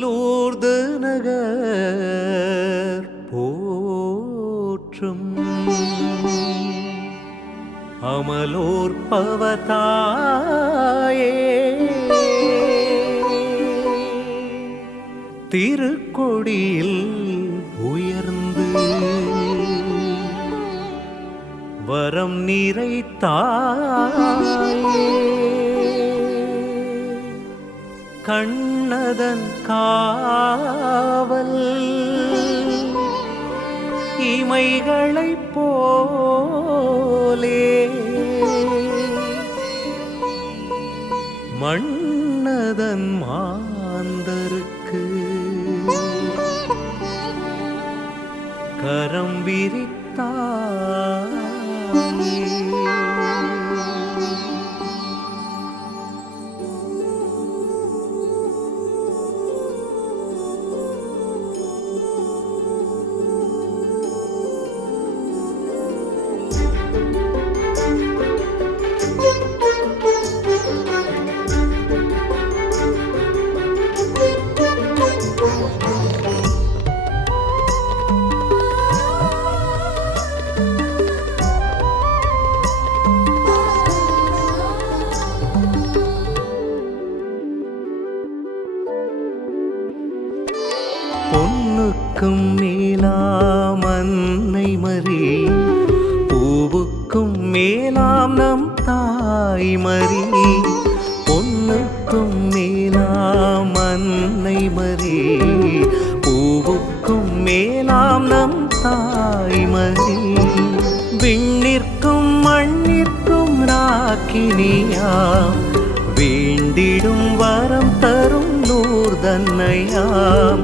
Lourdes நகர் போற்றும் அமலோர் பவதாயே திருக்கொடியில் உயர்ந்து வரம் நிறைத்தாயே கண்ணதன் காவல் இமைகளைப் போலே மன்னதன் மாந்தருக்கு கரம் விரித்தாயே. பொன்னுக்கும் மேலாம் அன்னை மரி பூவுக்கும் மேலாம் நம் தாய்மரி பொன்னுக்கும் மேலாம் அன்னை மரி பூவுக்கும் மேலாம் நம் தாய்மரி விண்ணிற்கும் மண்ணிற்கும் ராக்கினியாம் வேண்டிடும் வரம் தரும் லூர்தன்னையாம்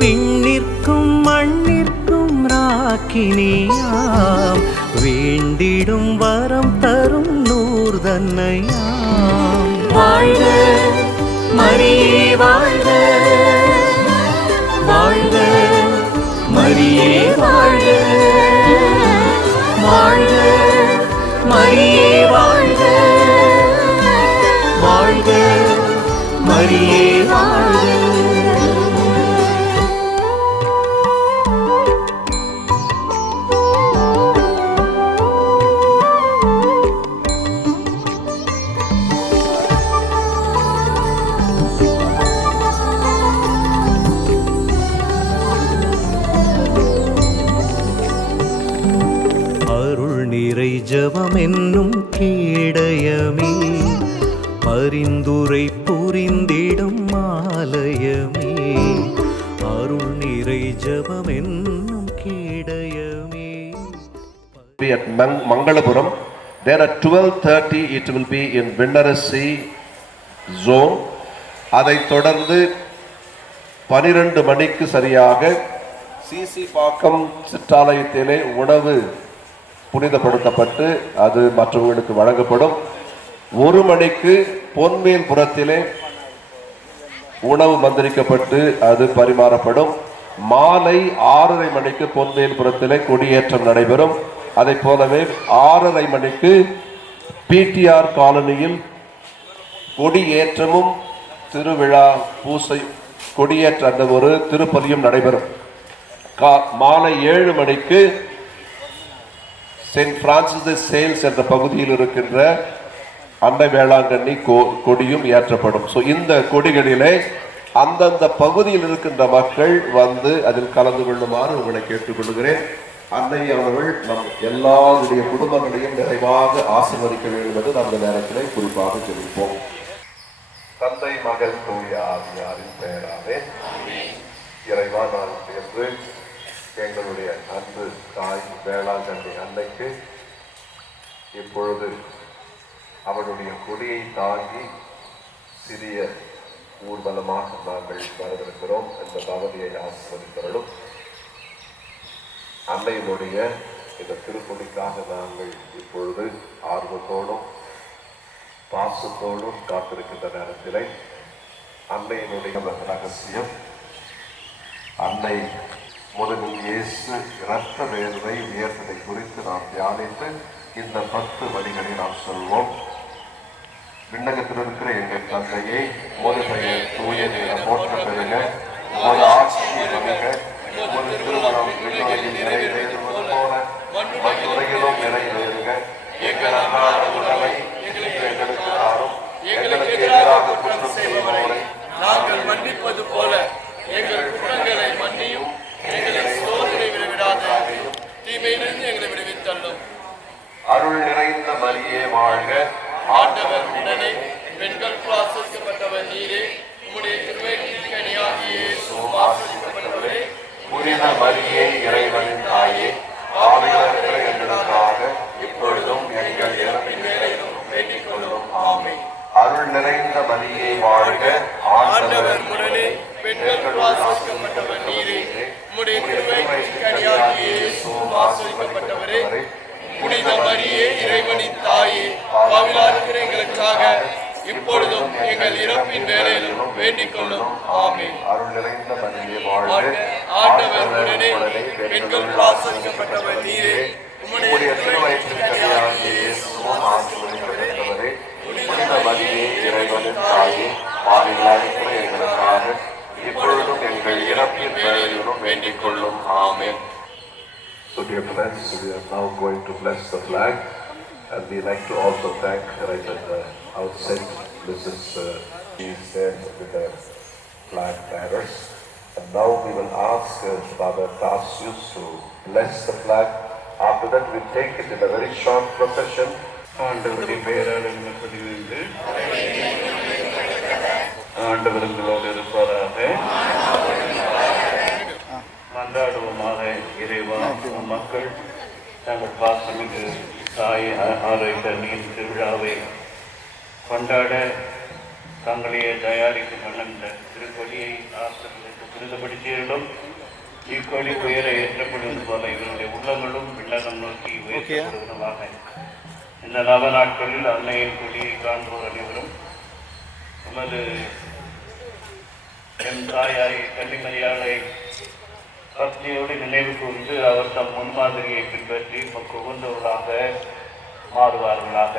விண்ணிற்கும் மண்ணிற்கும் ராக்கினியாம் வேண்டிடும் வரம் தரும் லூர்தன்னையாம். வாழ்க மரியே வாழ்க, வாழ்க மரியே வாழ்க, வாழ்க மரியே வாழ்க, வாழ்க மரியே வாழ்க. அருள் நிறை ஜபம் என்னும் கேடயமே பரிந்துரை புரிந்திடும் ஆலயமே அருள் நிறை ஜபம் என்னும் கேடயமே. At Mangalapuram, there at 12:30 it will be in Vindarasi zone. அதைத் தொடர்ந்து 12 மணிக்கு சரியாக சிசி பாக்கம் சிற்றாலயத்திலே உணவு புனிதப்படுத்தப்பட்டு அது மற்றவர்களுக்கு வழங்கப்படும். 1 மணிக்கு பொன்மேல் புறத்திலே உணவு மந்திரிக்கப்பட்டு அது பரிமாறப்படும். மாலை 6:30 மணிக்கு பொன்மேல் புறத்திலே கொடியேற்றம் நடைபெறும். அதை போலவே 6:30 மணிக்கு பிடிஆர் காலனியில் கொடியேற்றமும் திருவிழா பூசை கொடியேற்ற அந்த ஒரு திருப்பலியும் நடைபெறும். மாலை 7 மணிக்கு செயின்ட் பிரான்சிஸ் சேல்ஸ் என்ற பகுதியில் இருக்கின்ற அன்னை வேளாங்கண்ணி கொடியும் ஏற்றப்படும். ஸோ இந்த கொடிகளிலே அந்தந்த பகுதியில் இருக்கின்ற மக்கள் வந்து அதில் கலந்து கொள்ளுமாறு உங்களை கேட்டுக்கொள்கிறேன். அன்னை அவர்கள் நம் எல்லாருடைய குடும்பங்களையும் நிறைவாக ஆசீர்வதிக்க வேண்டும் என்று அந்த நேரத்திலே குறிப்பாக தெரிவிப்போம். தந்தை மகள் தூய ஆவியாரின் பெயராலே இறைவா நான் என்று எங்களுடைய அன்பு தாய் வேளாங்கண்ணி அன்னைக்கு இப்பொழுது அவருடைய கொடியை தாங்கி சிறிய ஊர்வலமாக நாங்கள் வரவிருக்கிறோம் என்ற பவனியை ஆசீர்வதித்தவர்களும் அன்னையினுடைய இந்த திருப்பணிக்காக நாங்கள் இப்பொழுது ஆர்வத்தோடும் பாசத்தோடும் காத்திருக்கின்ற நேரத்திலே அன்னையினுடைய ரகசியம் அன்னை முதலில் இயேசு இரத்த வேர்வை உயர்த்ததை குறித்து நாம் தியானித்து இந்த 10 வழிகளை நாம் சொல்வோம். விண்ணகத்தில் இருக்கிற எங்கள் தந்தையை உமது பெயர் தூயது என போற்ற பெறுக, வாழ்க. ஆண்டவர் உடனே பெண்கள் ஆசிரிக்கப்பட்டவர் நீரே. உம்முடைய திருவயிற்றின் கனியாகிய இயேசுவும் ஆசிரிக்கப்பட்டவரே. புனித மரியே, இறைவனின் தாயே, பாவிகளாகிய எங்களுக்காக இப்பொழுதும் எங்கள் இறப்பின் வேளையிலும் வேண்டிக் கொள்ளும். ஆமென். அருள் நிறைந்த மரியே வாழ்க. ஆண்டவர் உடனே பெண்கள் ஆசிரிக்கப்பட்டவர் நீரே. உம்முடைய திருவயிற்றின் கனியாகிய இயேசுவும் ஆசிரியப்பட்டவரே. புனித மரியே, இறைவனின் தாயே, பாவிகளாகிய எங்களுக்காக இப்பொழுதும் எங்கள் இறப்பின் வேளையிலும் வேண்டிக் கொள்ளும். ஆமென். So dear friends, we are now going to bless the flag, and we like to also thank right at the outset Mrs. is there with the flag bearers. And now we will ask Father Tarsius to bless the flag. After that we take it in a very short procession. ஆண்டவருடைய பெயரால் பதிவிட்டு ஆண்டவர்களோடு இருப்பதாக மன்றாடுவோமாக. இறைவா, உம் மக்கள் தங்கள் பாசமிகு தாய் ஆரோக்கிய திருவிழாவை கொண்டாட தங்களையே தயாரித்து கொண்ட திருக்கொடியை ஆசிரியர்களுக்கு புரிதப்படுத்தியவர்களும் இக்கொடி உயர ஏற்றப்படுவது போல இவருடைய உள்ளங்களும் விண்ணகம் நோக்கி உயர்த்தப்படுவதாக. இந்த நவ நாட்களில் அன்னையின் கொடியை காண்போர் அனைவரும் உமது என் தாயாய் கன்னிமரியாளை பக்தியோடு நினைவு கூர்ந்து அவர் தம் முன்மாதிரியை பின்பற்றி நமக்கு உகந்தவர்களாக மாறுவார்களாக.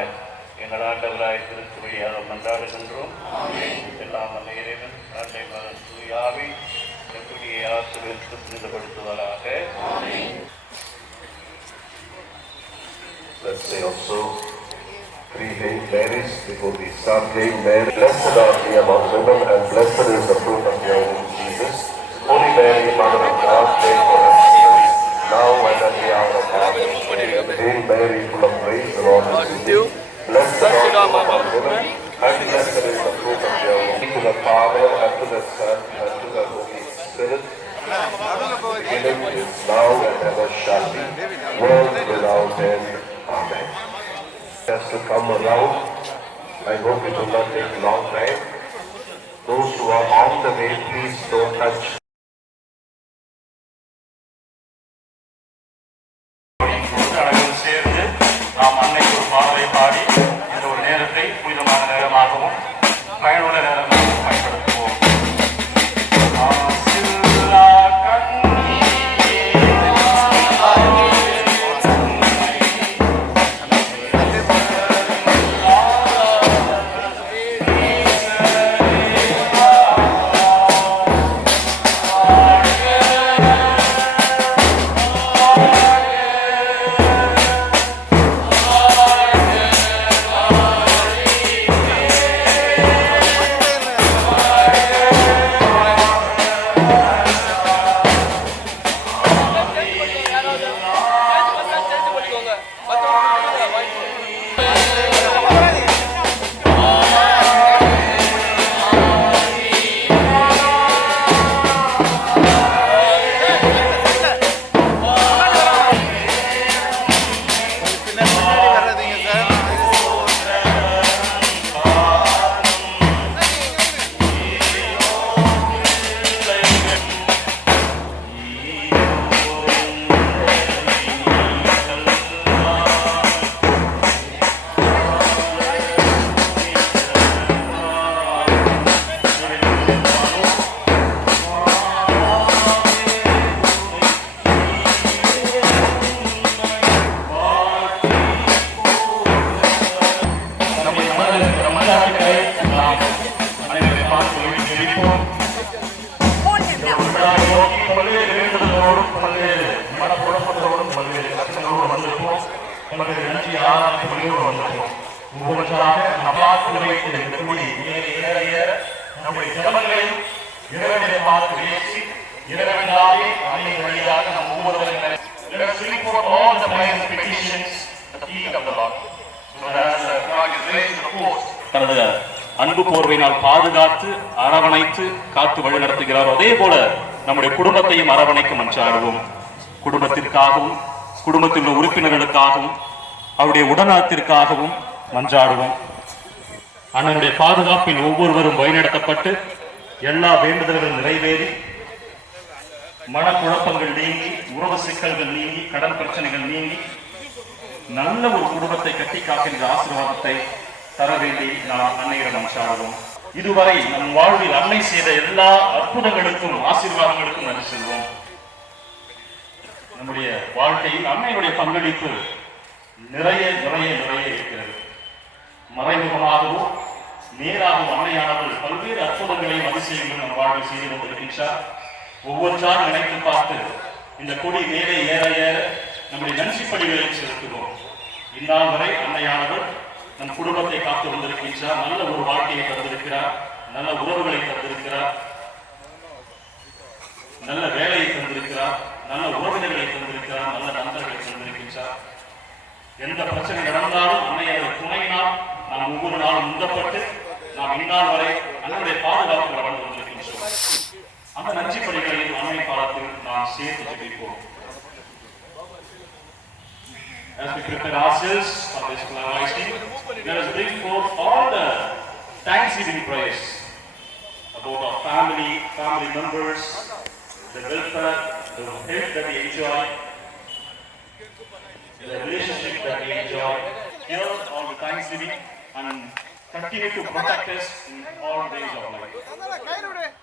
எங்கள் ஆண்டவராய் கிறிஸ்து வழியாக மன்றாடுகின்றோம். எல்லாம் வல்ல இறைவன் தந்தை மகன் தூய ஆவி கொடியை ஆசிரியருக்கு புனிதப்படுத்துவாராக. Let's say also 3 Hail Marys before we start. Hail Mary, blessed are you among women, and blessed is the fruit of your womb, Jesus. Holy Mary, Mother of God, pray for us sinners, now and at the hour of our death. Hail Mary, full of grace, the Lord is with you. Blessed are you among women, and blessed is the fruit of your womb. To the Father, and to the Son, and to the Holy Spirit, beginning is now and ever shall be, world without end. Amen. Just to come around, I hope it will not take a long time. Those who are on the way, please don't touch. சேர்ந்து நாம் அன்னைக்கு ஒரு பாடலை பாடி இந்த ஒரு நேரத்தை புனிதமான நேரமாகவும் பயனுள்ள நேரமாகவும் பயன்படுத்துவோம். நம்முடைய ஜபங்களையும் இறைவனை பார்த்து பேசி இறைவனாலே அன்னை வழியாக நம் ஒவ்வொருவரும் let us bring forth all the prayers and petitions at the feet of the Lord. So that as the flag is raised to the post, தனது அன்பு போர்வையினால் பாதுகாத்து அரவணைத்து காத்து வழி நடத்துகிறார். அதே போல நம்முடைய குடும்பத்தையும் அரவணைக்க மன்றாடுவோம். குடும்பத்திற்காகவும் குடும்பத்தில் உள்ள உறுப்பினர்களுக்காகவும் அவருடைய உடல்நலத்திற்காகவும் மன்றாடுவோம். அண்ணனுடைய பாதுகாப்பில் ஒவ்வொருவரும் வழிநடத்தப்பட்டு எல்லா வேண்டுதல்களும் நிறைவேறி மனக்குழப்பங்கள் நீங்கி, உறவு சிக்கல்கள் நீங்கி, கடன் பிரச்சனைகள் நீங்கி நல்ல ஒரு குடும்பத்தை கட்டி காக்கின்ற ஆசீர்வாதத்தை தர வேண்டி நாம் அன்னையிடம் மன்றாடுவோம். இதுவரை நம் வாழ்வில் அன்னை செய்த எல்லா அற்புதங்களுக்கும் ஆசீர்வாதங்களுக்கும் நன்றி செல்வோம். நம்முடைய வாழ்க்கையில் அன்னையுடைய பங்களிப்பு நிறைய நிறைய நிறைய இருக்கிறது. மறைமுகமாகவும் நேராகவும் அன்னையானவர்கள் பல்வேறு அற்புதங்களையும் அதிசயங்களும் நம் வாழ்வில் செய்து கொண்டிருக்கின்றார். ஒவ்வொன்றாக நினைத்து பார்த்து இந்த கொடி மேலே ஏற ஏற நம்முடைய நன்றிப்படிகளை செலுத்துவோம். இந்நாள் வரை அன்னையானவர் நம் குடும்பத்தை காத்து வந்திருக்கின்றார். நல்ல ஒரு வாழ்க்கையை தந்திருக்கிறார், நல்ல உறவுகளை தந்திருக்கிறார், நல்ல வேலையை தந்திருக்கிறார், நல்ல உறவினர்களை தந்திருக்கிறார், நல்ல நண்பர்களை தந்திருக்கின்றார். எந்த பிரச்சனை நடந்தாலும் அன்னையோட துணையினால் நாம் ஒவ்வொரு நாளும் முந்தப்பட்டு நாம் இந்நாள் வரை அன்னையுடைய பாதுகாப்பு வளர்ந்து கொண்டிருக்கின்றோம். அந்த நன்றிப்படிகளையும் அன்னை பாலத்தில் நாம் சேர்த்து ஜெபிப்போம். As we prepare ourselves for this feasting, let us bring forth all the thanksgiving prayers about our family members, the welfare, the health that we enjoy, the relationship that we enjoy. Here all the thanksgiving and continue to protect us in all days of life.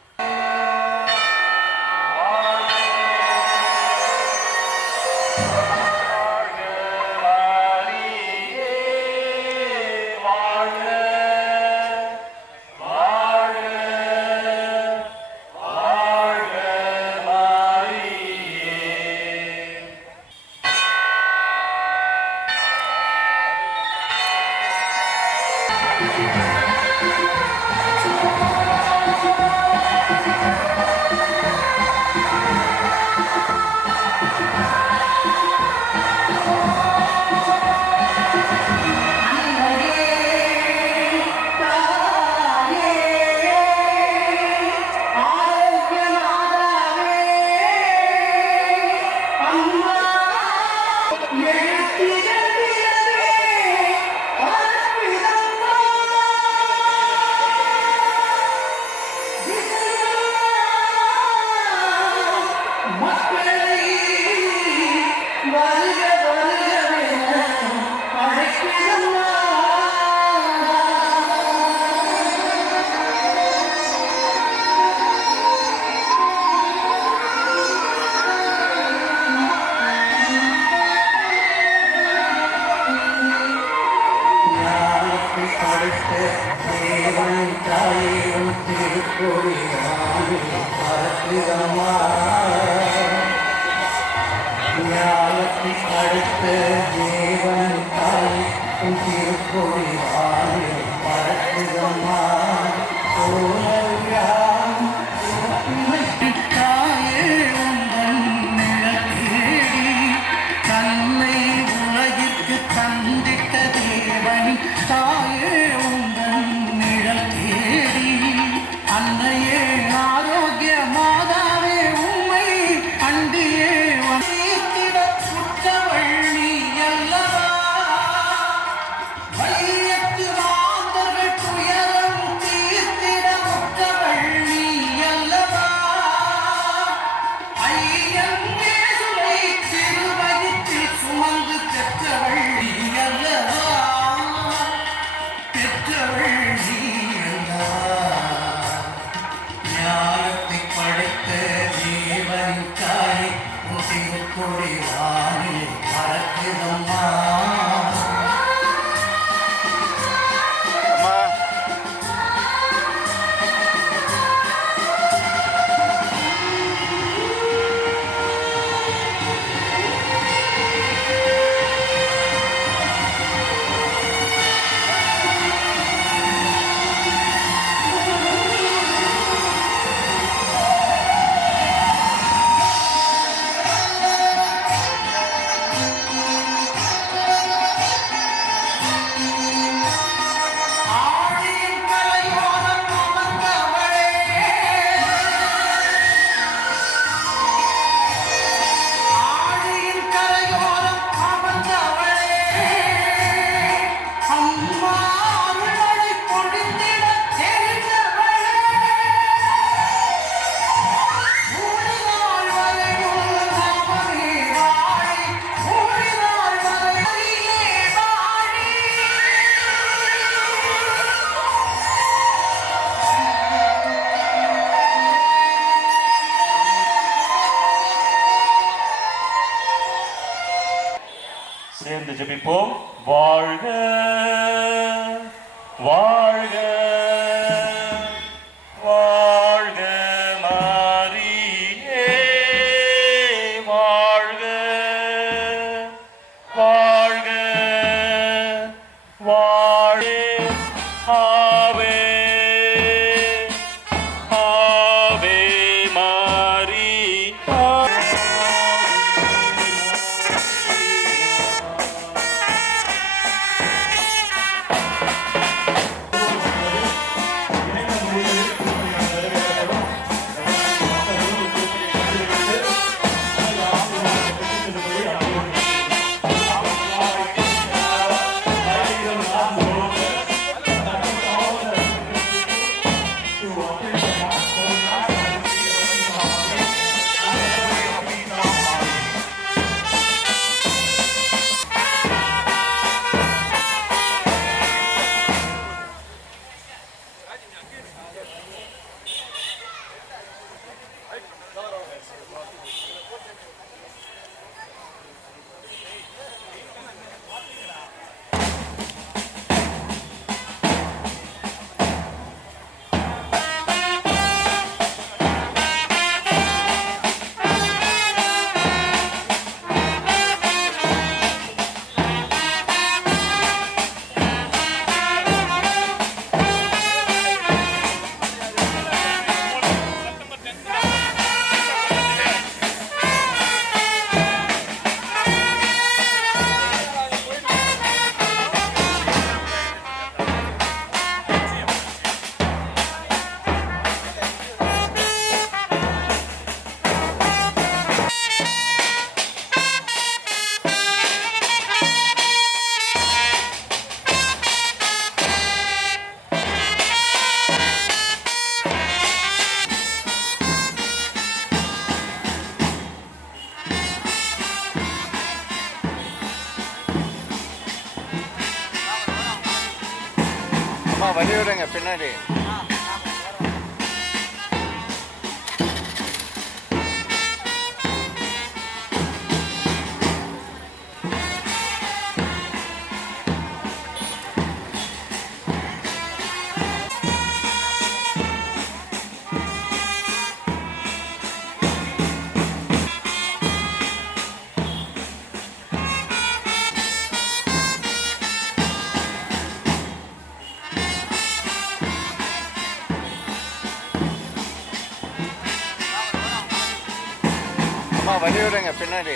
ஜெபிப்போம். வாழ்க வாழ்க வாழ்க மரியே, வாழ்க வாழ்க வாழ்க. ஆவே ஆவே மரியா. வழி விடுங்க பின்னாடி. வழி விடுங்க பின்னாடி.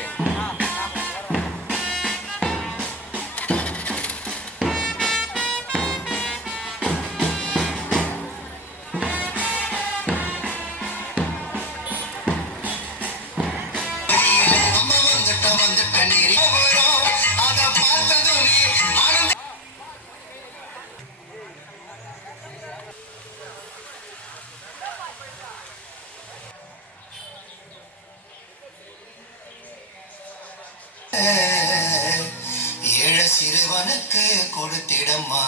ஏழை சிறுவனுக்கு கொடுத்திடம்மா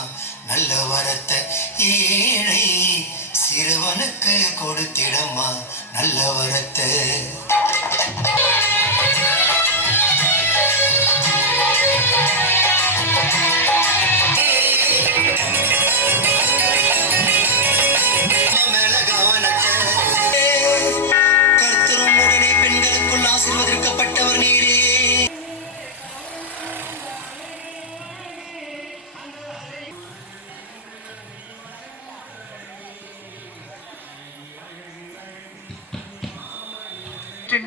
நல்ல வரத்தை, ஏழை சிறுவனுக்கு கொடுத்திடம்மா நல்ல வரத்தை. கர்த்தரும் உடனே பெண்களுக்குள் ஆசீர்வதிக்கப்பட்டவர் நீரே.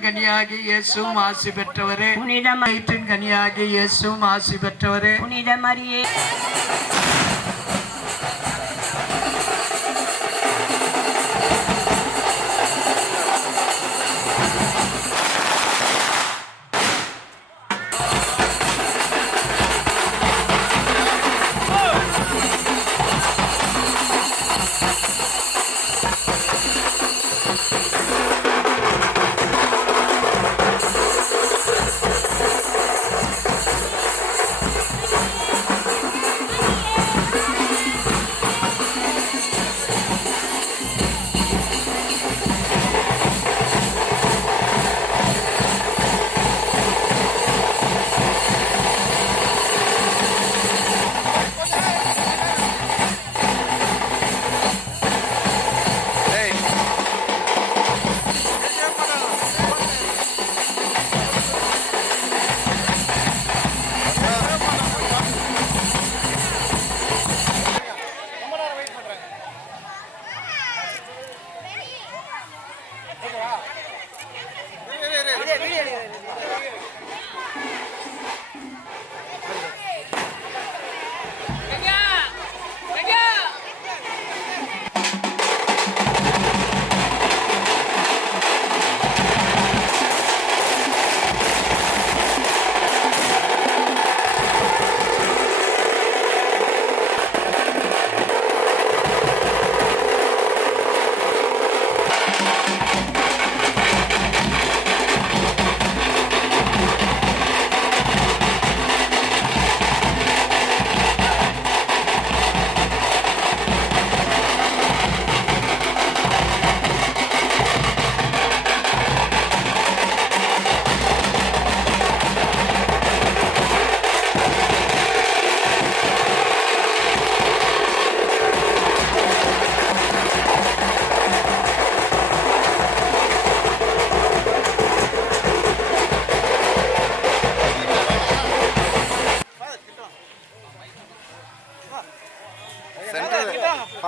கனியாகி இயேசுவும் ஆசி பெற்றவரே, புனித கனியாகி இயேசுவும் ஆசி பெற்றவரே, புனித மரியே.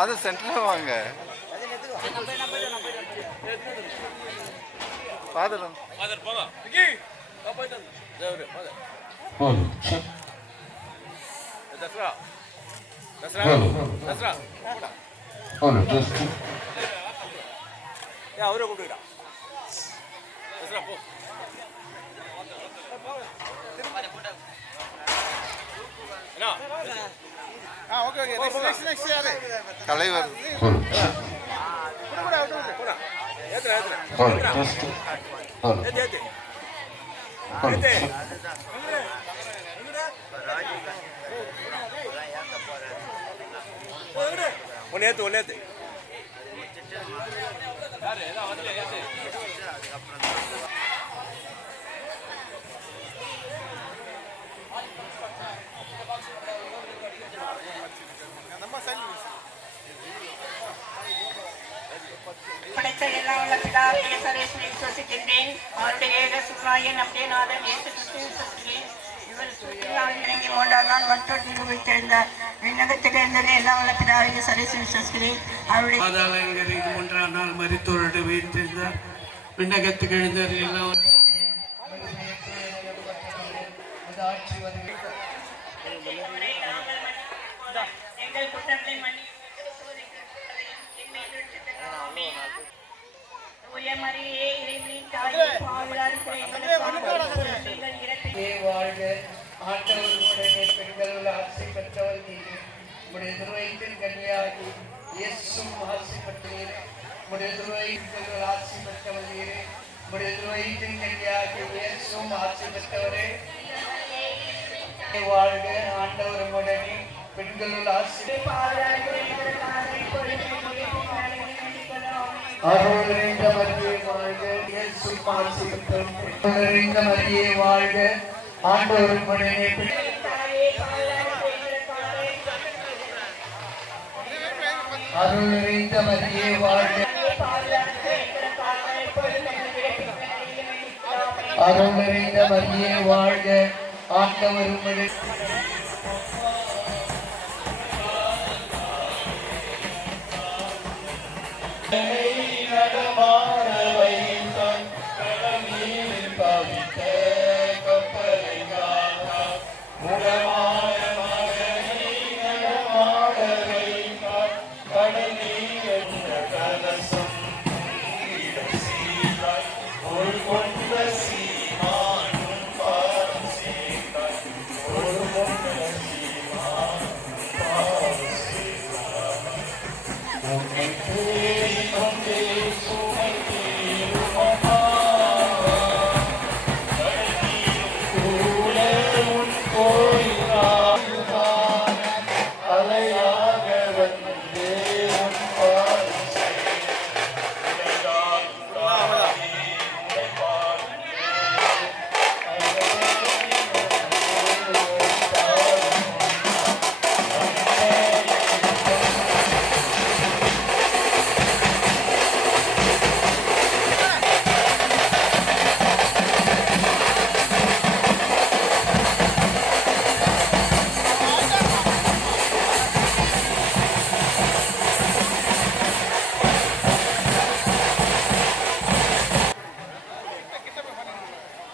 ஃபாதர் சென்டரில் வாங்க. ஃபாதர் போங்க. தசரா தசரா தசரா அவரை கூப்பிட்டுக்கிட்டா. தசரா போ. தலைவர் ஒன்னேத்து படைத்த எல்லா உள்ள பிதாவே சரேஸ்வரி விசுவசிக்கின்றேன். அவருடைய ஏக சுகாய நம்முடைய நாதன் இயேசு கிறிஸ்துவை விசுவசிக்கிறேன். இவர் சுற்றிலாவிறங்கி 3ஆம் நாள் மற்றொரு வைத்திருந்தார். விண்ணகத்திலிருந்தே எல்லா உள்ள பிதாவே சரேஸ்வரி விசுவசிக்கிறேன். அவருடைய 3ஆம் நாள் மரித்தோரோடு வைத்திருந்தார். விண்ணகத்துக்கு எழுந்தார். எல்லாம் ஆட்சி வருகிறது. எங்கள் குற்றங்களை மன்னி வாழ்க. ஆண்டவருடனே பெண்களுள் ஆசை பெற்றவர் நீரே. உம்முடைய திருவயிற்றின் கன்னியாகி இயேசுவும் ஆசை பெற்றீரே. உம்முடைய திருவயிற்றில் ஆசை பெற்றவர் நீரே. உம்முடைய திருவயிற்றின் கன்னியாகி இயேசுவும் ஆசை பெற்றவரே. வாழ்க. ஆண்டவருடனே பெண்களுள் ஆசை அருள் நிறைந்த மரியே வாழ்க. இயேசுவும் ஆசை பெற்றவரே. அருள் நிறைந்த மரியே வாழ்க. ஆண்டவருடனே அருள் நிறைந்த மரியே வாழ்க. அருள் நிறைந்த மரியே வாழ்க. ஆண்டவருடனே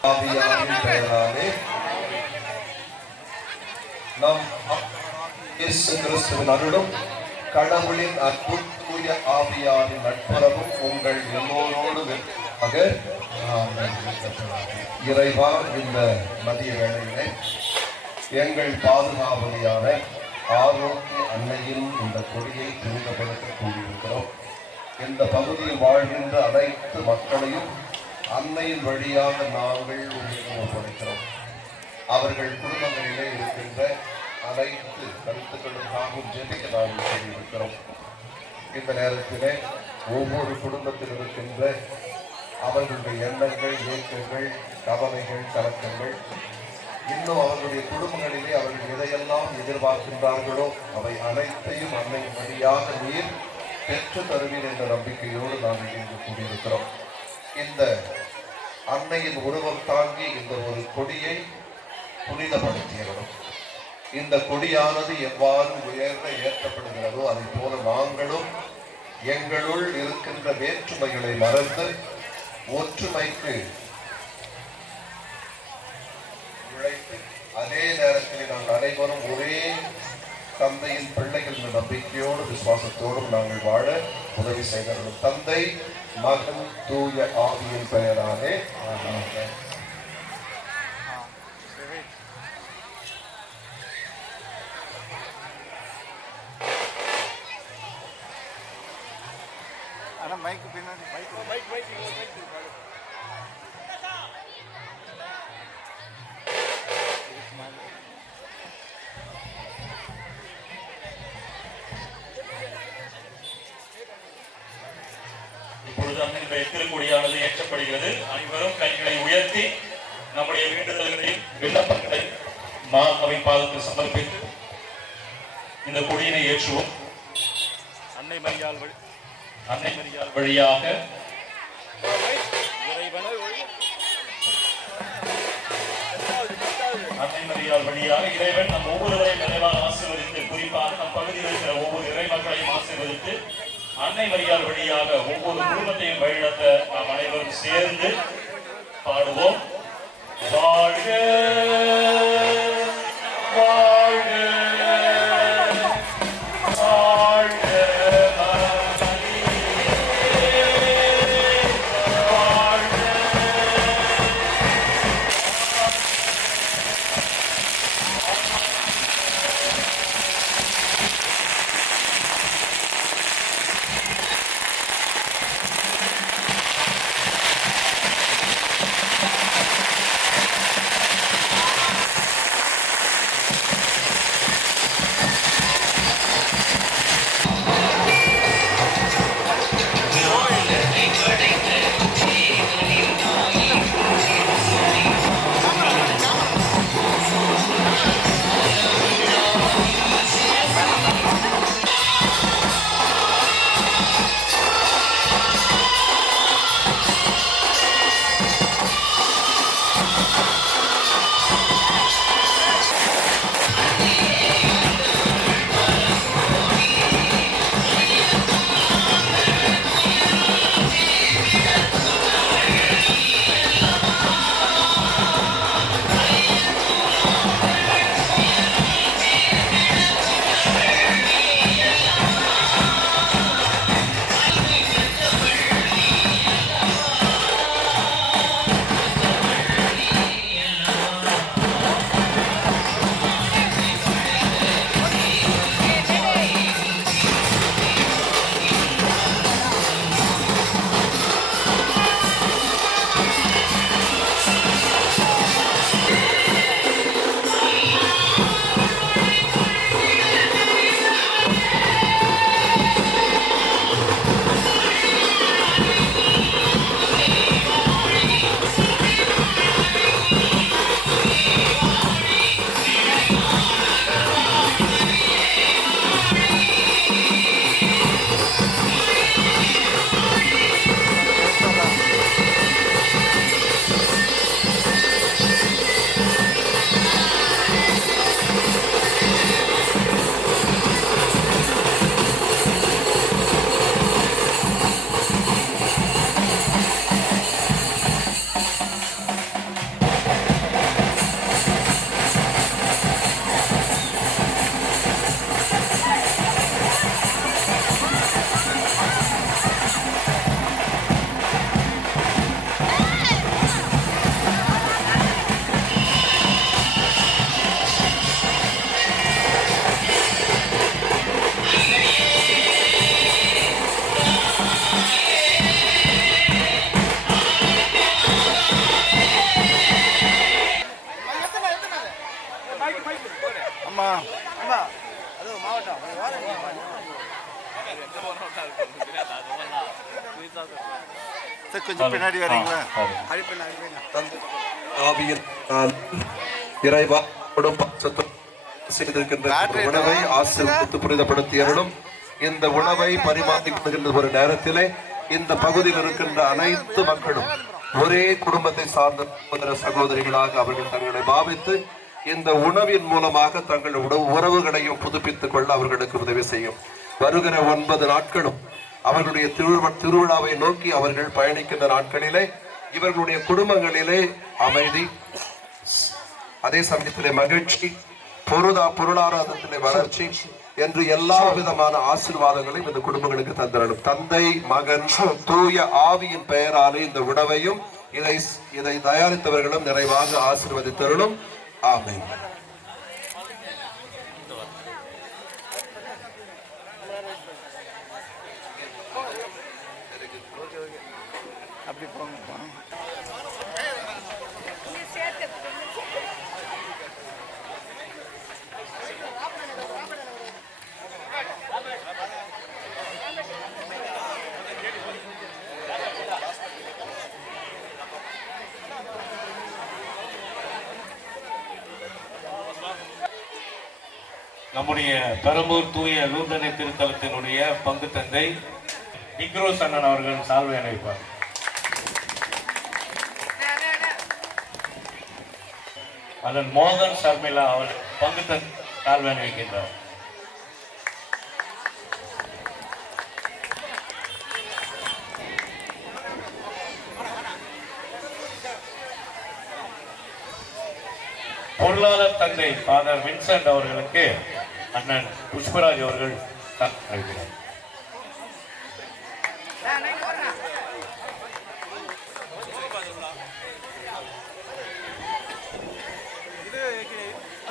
ஆவியாரின் பெயராலே நம் இயேசு கிறிஸ்துவின் அருளும் கடவுளின் அற்புத தூய ஆவியாரின் நட்புறவும் உங்கள் எல்லோரோடு இறைவா, இந்த மதிய வேளையிலே எங்கள் பாதுகாவலியான ஆரோக்கிய அன்னையின் இந்த கொடியை புனிதப்படுத்த கூடியிருக்கிறோம். இந்த பகுதியில் வாழ்கின்ற அனைத்து மக்களையும் அன்னையின் வழியாக நாங்கள் உங்களிடம் ஒப்படைக்கிறோம். அவர்கள் குடும்பங்களிலே இருக்கின்ற அனைத்து கருத்துக்களுக்காகவும் ஜெபிக்க நாங்கள் சொல்லியிருக்கிறோம். இந்த நேரத்திலே ஒவ்வொரு குடும்பத்தில் இருக்கின்ற அவர்களுடைய எண்ணங்கள், இயக்கங்கள், கவலைகள், கலக்கங்கள், இன்னும் அவர்களுடைய குடும்பங்களிலே அவர்கள் எதையெல்லாம் எதிர்பார்க்கின்றார்களோ அவை அனைத்தையும் அன்னையின் வழியாக நீர் பெற்று தருவீர் என்ற நம்பிக்கையோடு நாங்கள் இங்கு கூடியிருக்கிறோம். இந்த அன்னையின் உருவம் தாங்கி இந்த ஒரு கொடியை புனிதப்படுத்தியவரும் இந்த கொடியானது எவ்வாறு உயர்ந்த ஏற்றப்படுகிறதோ அதை போல நாங்களும் எங்களுள் இருக்கின்ற வேற்றுமைகளை மறந்து ஒற்றுமைக்கு உழைத்து அதே நேரத்தில் நாங்கள் அனைவரும் ஒரே தந்தையின் பிள்ளைகள் என்ற நம்பிக்கையோடு விசுவாசத்தோடும் நாங்கள் வாழ உதவி செய்தவர்கள் தந்தை மகன் தூய ஆவியின் பெயராலே ஆமென். இப்பொழுது அன்னையினுடைய திருக்கொடியானது ஏற்றப்படுகிறது. அனைவரும் கைகளை உயர்த்தி நம்முடைய வேண்டுதல்களையும் விண்ணப்பங்களையும் மாதாவின் பாதத்தில் சமர்ப்பித்து இந்த கொடியினை ஏற்றுவோம். அன்னை மரியாள் வழியாக இறைவன் நம் ஒவ்வொருவரையும் நிறைவாக ஆசீர்வதித்து, குறிப்பாக நம் பகுதியில் இருக்கிற ஒவ்வொரு இறை மக்களையும் ஆசீர்வதித்து அன்னை மரியாள் வழியாக ஒவ்வொரு குடும்பத்தையும் வழிநடத்த நாம் அனைவரும் சேர்ந்து பாடுவோம். வாழ்க வாழ்க வாழ்க கொஞ்சம் பின்னாடி வரீங்களா? இறைவா செய்திருக்கின்ற உணவை ஆசீர்வதித்து புனிதப்படுத்தியவர்களும் இந்த உணவை பரிமாறிக்கொள்கின்ற ஒரு நேரத்திலே இந்த பகுதியில் இருக்கின்ற அனைத்து மக்களும் ஒரே குடும்பத்தை சார்ந்த சகோதர சகோதரிகளாக அவர்கள் தங்களை பாவித்து இந்த உணவின் மூலமாக தங்கள் உறவுகளையும் புதுப்பித்துக் கொள்ள அவர்களுக்கு உதவி செய்யும். வருகிற 9 நாட்களும் அவர்களுடைய திருவிழாவை நோக்கி அவர்கள் பயணிக்கின்ற நாட்களிலே இவர்களுடைய குடும்பங்களிலே அமைதி, அதே சமயத்திலே மகிழ்ச்சி, பொருளாதாரத்திலே வளர்ச்சி என்று எல்லா விதமான ஆசீர்வாதங்களையும் இந்த குடும்பங்களுக்கு தந்திரணும். தந்தை, மகன், தூய ஆவியின் பெயராலே இந்த உணவையும் இதை தயாரித்தவர்களும் நிறைவாக ஆசீர்வதித்தருளும். ஆமென். அப்படி போங்கப்பா. நம்முடைய பெரம்பூர் தூய லூர்தனை திருத்தலத்தினுடைய பங்கு தந்தை நிக்ரோஸ் அண்ணன் அவர்கள் சால்வை அணிவிப்பார். அதன் மோகன் சர்மிளா அவர் பங்கு தந்தை சால்வை அணிவிக்கின்றார். பொருளாளர் தந்தை ஃபாதர் வின்சென்ட் அவர்களுக்கு அண்ணன் புஷ்பராஜ் அவர்கள் அழைக்கிறார்.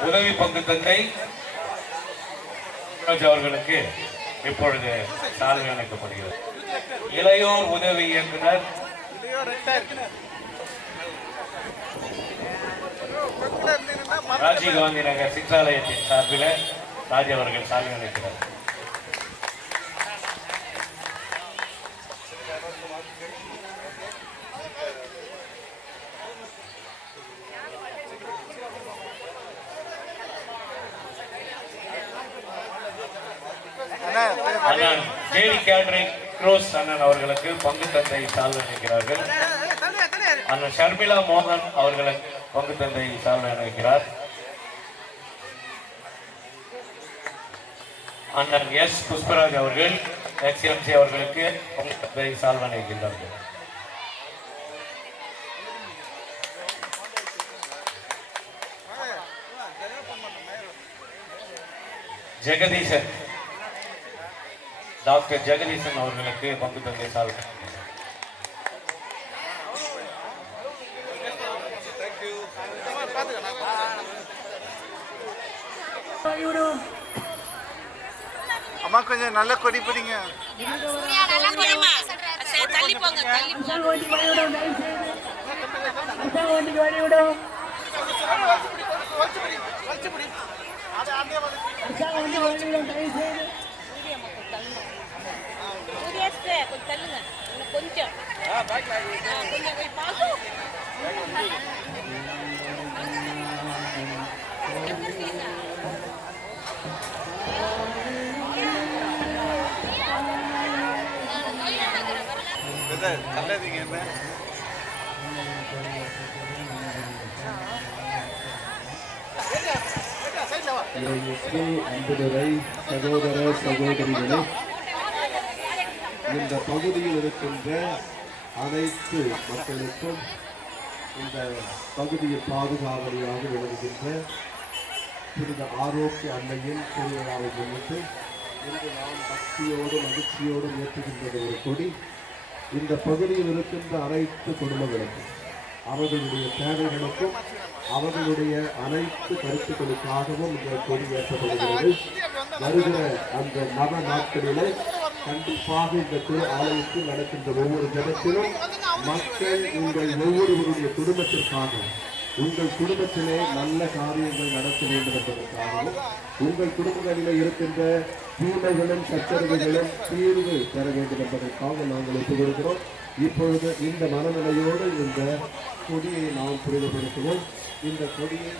உதவி பங்கு தந்தை அவர்களுக்கு இப்பொழுது சால்வை அளிக்கப்படுகிறது. இளையோர் உதவி இயக்குனர் ராஜீவ்காந்தி நகர் சிற்றாலயத்தின் சார்பில் ராஜ் அவர்கள் சால்வை அளிக்கிறார். அண்ணன் ஜேடி கேட்டரிங் க்ரோஸ் அண்ணன் அவர்களுக்கு பங்கு தந்தை சால்வை அளிக்கிறார்கள். அண்ணன் ஷர்மிளா மோகன் அவர்களுக்கு பங்கு தந்தை சால்வை அணிவிக்கிறார். அண்ணன் எஸ் புஷ்பராஜ் அவர்கள் எக்ஸ்எம்சி அவர்களுக்கு பங்கு தந்தை சால்வை அணிவிக்கின்றார்கள். ஜெகதீசன் டாக்டர் ஜெகதீசன் அவர்களுக்கு பங்கு தந்தை சால்வை. அம்மா கொஞ்சம் நல்ல கொடி பிடிங்க. நல்லதுங்க. என்ன அன்புரை சகோதர சகோதரிகளே, இந்த பகுதியில் இருக்கின்ற அனைத்து மக்களுக்கும் இந்த பகுதியில் பாதுகாவலியாக விளங்குகின்ற புனித ஆரோக்கிய அன்னையின் திருவிழாவை முன்னிட்டு இன்று நாம் பக்தியோடு மகிழ்ச்சியோடு ஏற்றுகின்றது ஒரு கொடி. இந்த பகுதியில் இருக்கின்ற அனைத்து குடும்பங்களுக்கும் அவர்களுடைய தேவைகளுக்கும் அவர்களுடைய அனைத்து கருத்துக்களுக்காகவும் இந்த கொடி ஏற்றப்படுகிறது. வருகிற அந்த நவ நாட்களிலே கண்டிப்பாக இந்த திரு ஆலயத்தில் நடக்கின்ற ஒவ்வொரு ஜனத்திலும் மக்கள் உங்கள் ஒவ்வொருவருடைய குடும்பத்திற்காகவும் உங்கள் குடும்பத்திலே நல்ல காரியங்கள் நடத்த வேண்டும் என்பதற்காகவும் உங்கள் குடும்பங்களிலே இருக்கின்ற தீமைகளும் சச்சரவுகளும் தீர்வு பெற வேண்டும் என்பதற்காக நாங்கள் ஒப்புக்கொள்கிறோம். இப்பொழுது இந்த மனநிலையோடு இந்த கொடியை நாம் புரிதப்படுத்துவோம். இந்த கொடியை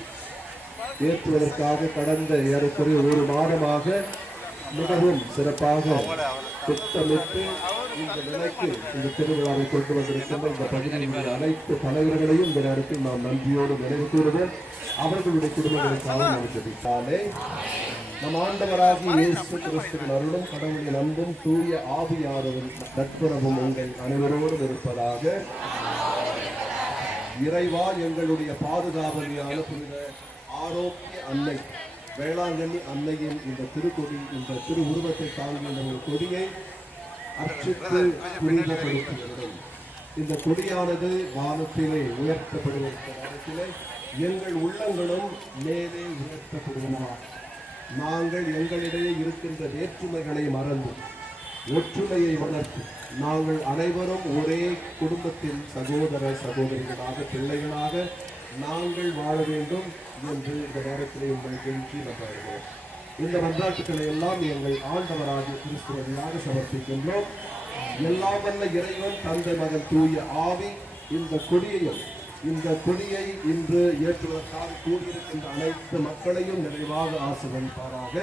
ஏற்றுவதற்காக கடந்த ஏறக்குறைய ஒரு மாதமாக மிகவும் சிறப்பாக திட்டமிட்டு இந்த நிலைக்கு இந்த திருவிழாவை கொண்டு வந்திருக்கின்ற இந்த பகுதியில் அனைத்து தலைவர்களையும் இந்த நேரத்தில் நாம் நன்றியோடு நினைவு கூறுவோம். அவர்களுடைய குடும்பங்களுக்காக நாம் ஜெபித்தாலே. நம் ஆண்டவராகிய இயேசு கிறிஸ்துவின் அருளும் கடவுளின் அன்பும் தூய ஆவியானவரின் நட்புறவும் உங்கள் அனைவரோடும் இருப்பதாக. இறைவா, எங்களுடைய பாதுகாவலியான புனித ஆரோக்கிய அன்னை வேளாங்கண்ணி அன்னையின் இந்த திருக்கொடி, இந்த திரு உருவத்தை தாங்கிய இந்த கொடியை அர்ச்சித்து புனிதப்படுத்துகிறோம். இந்த கொடியானது வானத்திலே உயர்த்தப்படுவதற்கு எங்கள் உள்ளங்களும் மேலே உயர்த்தப்படுவதா. நாங்கள் எங்களிடையே இருக்கின்ற வேற்றுமைகளை மறந்து ஒற்றுமையை வளர்த்து நாங்கள் அனைவரும் ஒரே குடும்பத்தின் சகோதர சகோதரிகளாக பிள்ளைகளாக நாங்கள் வாழ வேண்டும் என்று இந்த நேரத்திலே உங்கள் கெஞ்சி நம்புகிறோம். இந்த மன்றாட்டுக்களை எல்லாம் எங்கள் ஆண்டவராகிய கிறிஸ்துவதியாக சமர்ப்பிக்கின்றோம். எல்லாம் வல்ல இறைவன் தந்தை மகன் தூய ஆவி இந்த கொடியை இன்று ஏற்றுவதற்காக கூடியிருக்கின்ற அனைத்து மக்களையும் நிறைவாக ஆசீர்வதிப்பாராக.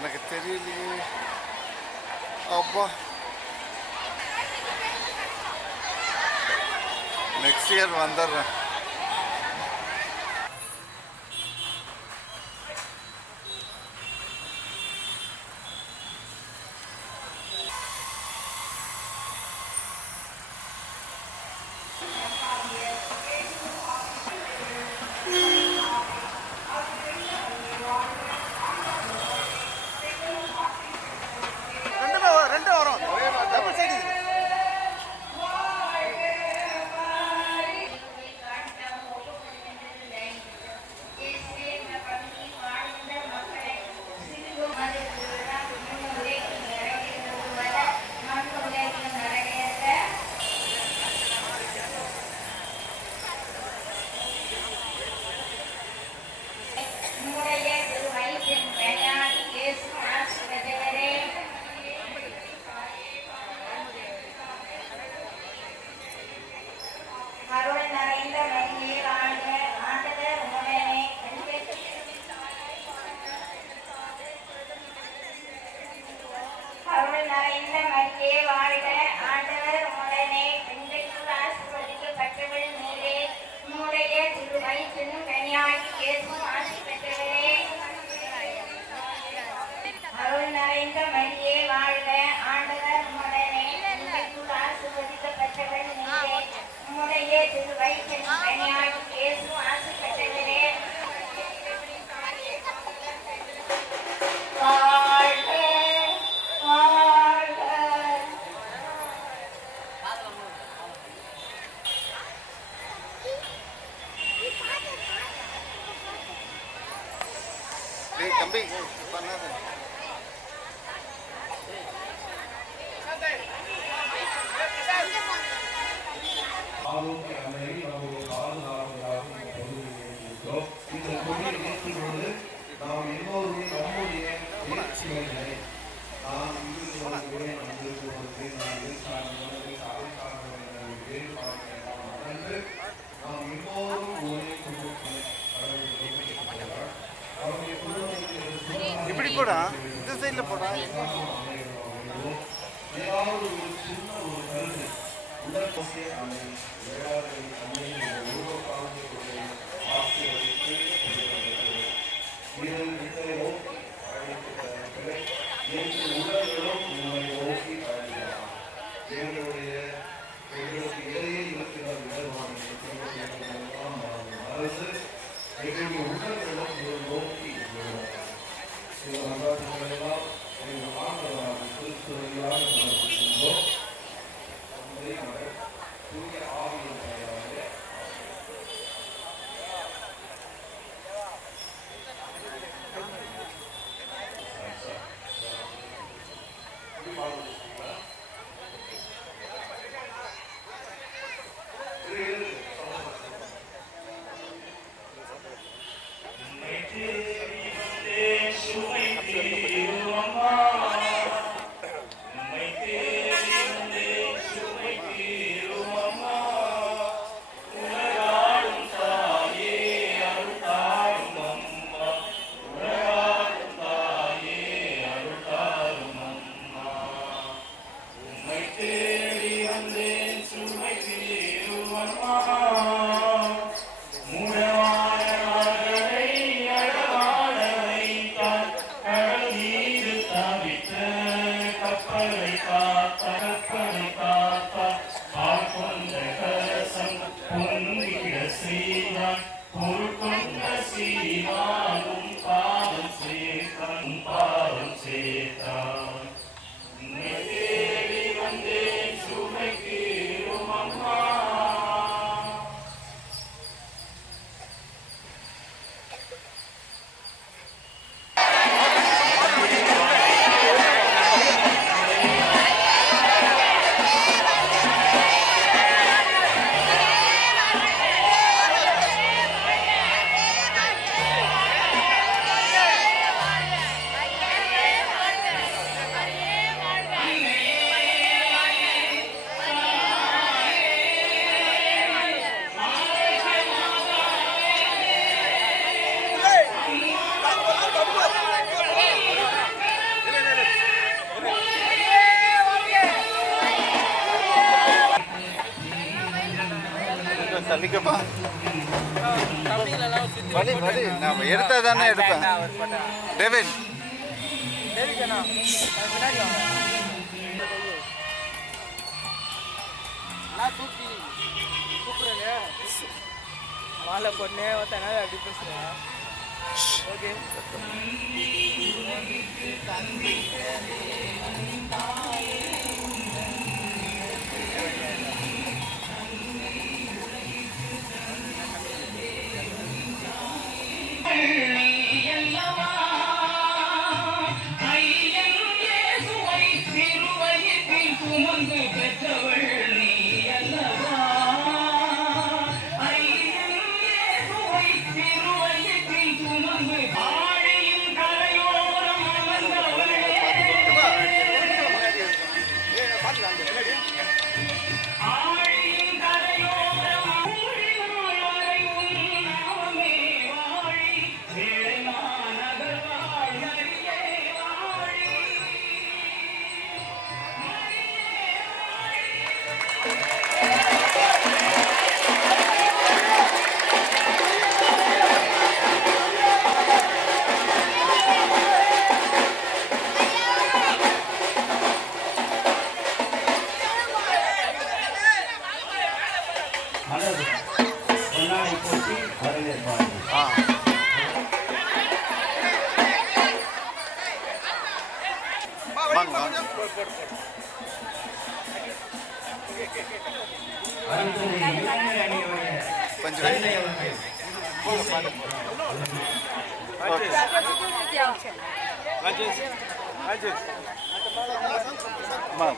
எனக்கு தெரியலையே. அப்பா, நெக்ஸ்ட் இயர் வந்துடுறேன். ரெண்டு வரும், டபுள் சைடு. அருள் நிறைந்த மரியே வாழ்க, ஆண்டவர் உடனே அருள் நிறைந்த மரியே வாழ்க, ஆண்டவர் உடனே பெண்களுக்குள் ஆசீர்வதிக்கப்பட்டவள் நீரே, உம்முடைய திருவயிற்றின் கனியாகி இயேசுவும் ஆசி பெற்றவரே. அருள் நிறைந்த மரியே வாழ்க, ஆண்டவர் உடனே பெண்களுக்குள் ஆசீர்வதிக்கப்பட்டவள் நீரே, உம்முடைய திருவயிற்றின் கனியாகி இயேசுவும் ஆசி பெற்றவரே. வாழ்க வாழ்க. டேய் தம்பி, பண்ணாத. ஆரோக்கிய அன்னையை நம்முடைய பாதுகாவலராக இந்த பகுதியில் இருக்கிறோம். இந்த கொடியை ஏற்றும் பொழுது நாம் எல்லோருமே நம்முடைய முயற்சிகளை நான் இங்கிருந்து வருகிறேன், அங்கிருந்து வருகிறேன், நான் வேட்பாளர்கள் அவைக்காரர்கள் வேட்பாளர்கள் நடந்து நாம் எல்லோரும் ஒரே குடும்பத்தில் அவருடைய குடும்பத்தில் இப்படி போடா, இந்த சைடில் போடா. ஏதாவது ஒரு சின்ன ஒரு கருத்து உடற்பசிய அணை வேளாண் அன்னையின் உருவக்காலத்தை ஆசிரியருக்கு இதில் இதை நோக்கி அழைக்கிறார்கள். எங்கள் உடல்களும் உங்களை நோக்கி அழைக்கிறார். எங்களுக்கு இடையே இருக்கிற விதமான அரசு எங்களுடைய உடல்களும் இதை நோக்கி சில வரலாற்றுகளெல்லாம் எங்கள் ஆண்டவராக திருத்துறையாக நடத்துகின்றோம். தூய ஆவியின் பெயராலே சுமை தள்ளிக்கப்பா வலி வலி நான் எடுத்தா தானே எடுப்பேன் டேவிட் மாலை பொண்ணே ஒருத்தனால அப்படி பேசுகிறேன் ஓகே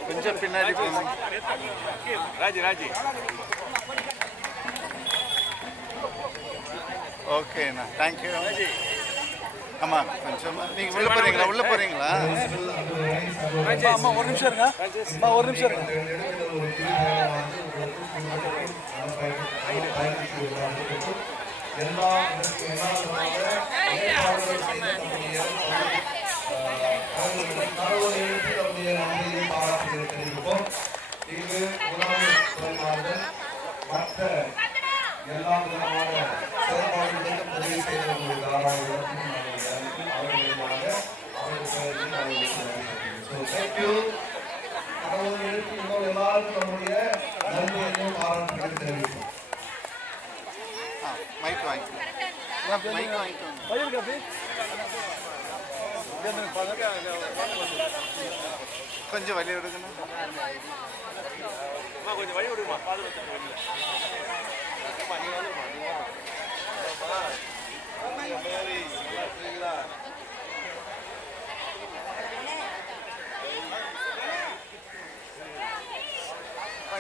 கொஞ்சம் பின்னாடி ராஜி ஓகேண்ணா தேங்க்யூ ஆமாம் கொஞ்சம் நீங்கள் உள்ளே போகிறீங்களா அம்மா ஒரு நிமிஷம் இருங்க அம்மா ஒரு நிமிஷம் இருங்க இங்கு மற்ற எல்லா விதமான செயல்பாடுகளுக்கும் உதவி செய்தவர்களுடைய தாராளத்திலும் அவர்களுமாக அவர்களுக்கு இன்னும் எல்லாருக்கும் நம்முடைய நன்மையையும் பாராட்டுகளை தெரிவிப்போம். மைக் வாங்கிக்கோ மைக் வாங்கிக்கோ கொஞ்சம் வழி விடுங்கண்ணா கொஞ்சம் வழி விடுமா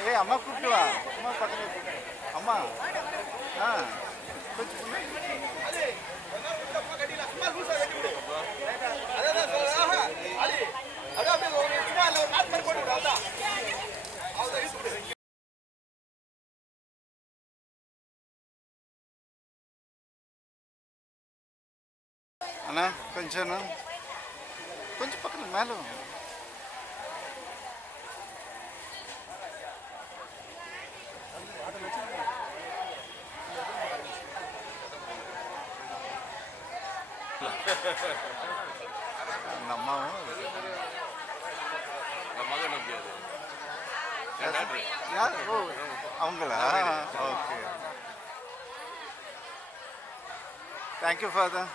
ஏய் அம்மா கூப்பிட்டு வா அம்மா பக்கத்தில் அம்மா ஆ கொஞ்சம் அண்ணா கொஞ்சம் பக்கத்தில் மேலே அந்த அம்மாவும் யார் ஓ அவங்களா ஓகே தேங்க்யூ ஃபாதர்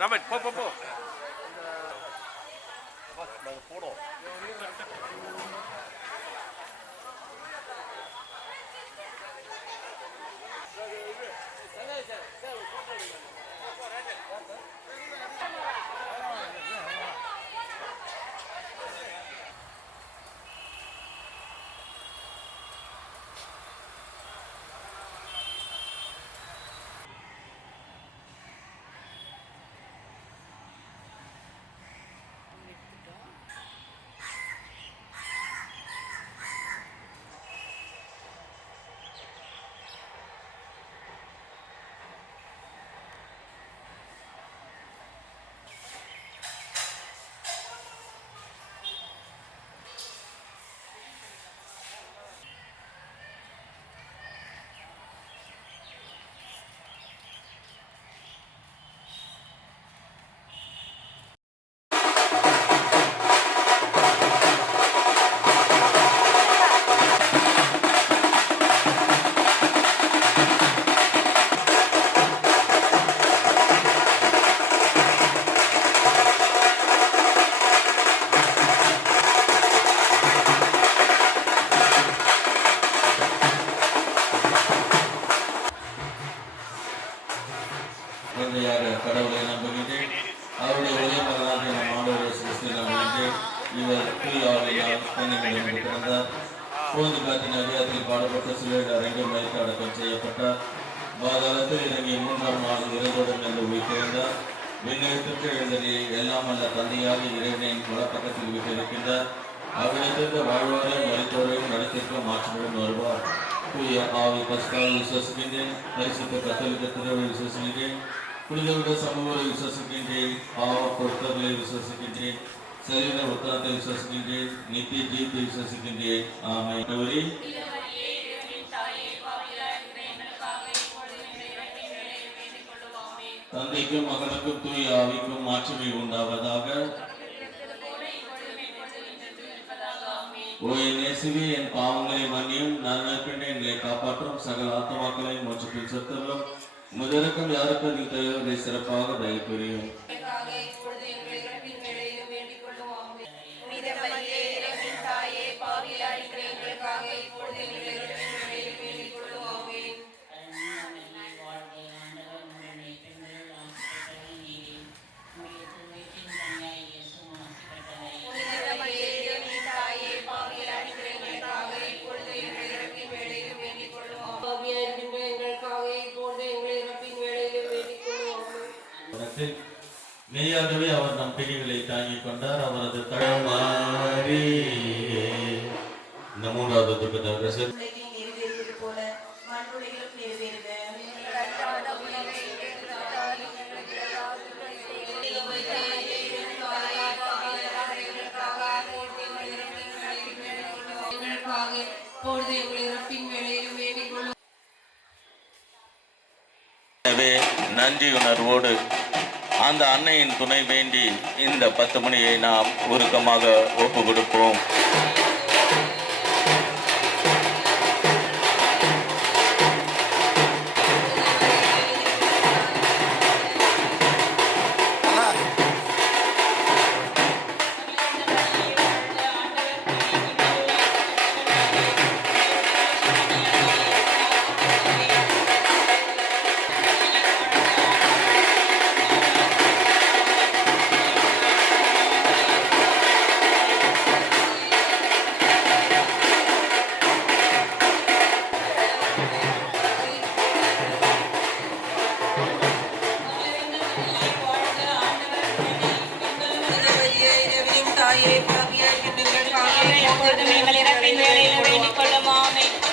ரமன் போ போனோம் கடவுளை நம்புகின்றேன். அவருடைய ஒரே மகனாகிய நம் ஆண்டவர் இயேசு கிறிஸ்துவை நம்புகின்றேன். இவர் தூய ஆவியால் கன்னிமையிலிருந்து பிறந்தார். போந்து காற்றின் அதிகாரத்தில் பாடுபட்ட சிலுவையில் அறைந்து மரித்து அடக்கம் செய்யப்பட்டார். பாதாளத்தில் இறங்கி 3ஆம் நாள் இறைவனுடன் என்று உயிர்த்தெழுந்தார். விண்ணகத்திற்கு எழுந்ததை எல்லாம் அல்ல தந்தையாக இறைவனின் வலப்பக்கத்தில் விட்டிருக்கின்றார். அவ்விடத்திற்கு வாழ்வாரையும் மரித்தோரையும் நடத்திற்கும் மாற்றமுடன் வருவார். தூய ஆவி பஸ்காவை விசுவசிக்கின்றேன். பரிசுத்த கத்தோலிக்க திருவை விசுவசிக்கின்றேன். புனிதவிட சமூகத்தை விசுவசிக்கின்றேன். பாவ பொருத்தங்களை விசுவசிக்கின்றேன். சரீர உத்தரத்தை விசுவசிக்கின்றேன். நித்திய ஜீவத்தை விசுவசிக்கின்றேன். ஆமென். தந்தைக்கும் மகனுக்கும் தூய ஆவிக்கும் மாட்சிமை உண்டாவதாக. ஓ என் இயேசுவே, என் பாவங்களை மன்னியும், நன்மைக்கென்று எங்களை காப்பாற்றும், சகல ஆத்மாக்களை மோட்சத்தில் செலுத்தலும், முதலுக்கும் யாருக்கு அதில் தேவையை சிறப்பாக தயவு புரியும். மெய்யாகவே அவர் நம் பிடிகளை தாங்கிக் கொண்டார். அவரது தழமாறி நம்மூடாவது துக்கத்தவர்கள் நன்றியுணர்வோடு அந்த அன்னையின் துணை வேண்டி இந்த 10 மணியை நாம் உருக்கமாக ஒப்பு கொடுப்போம்.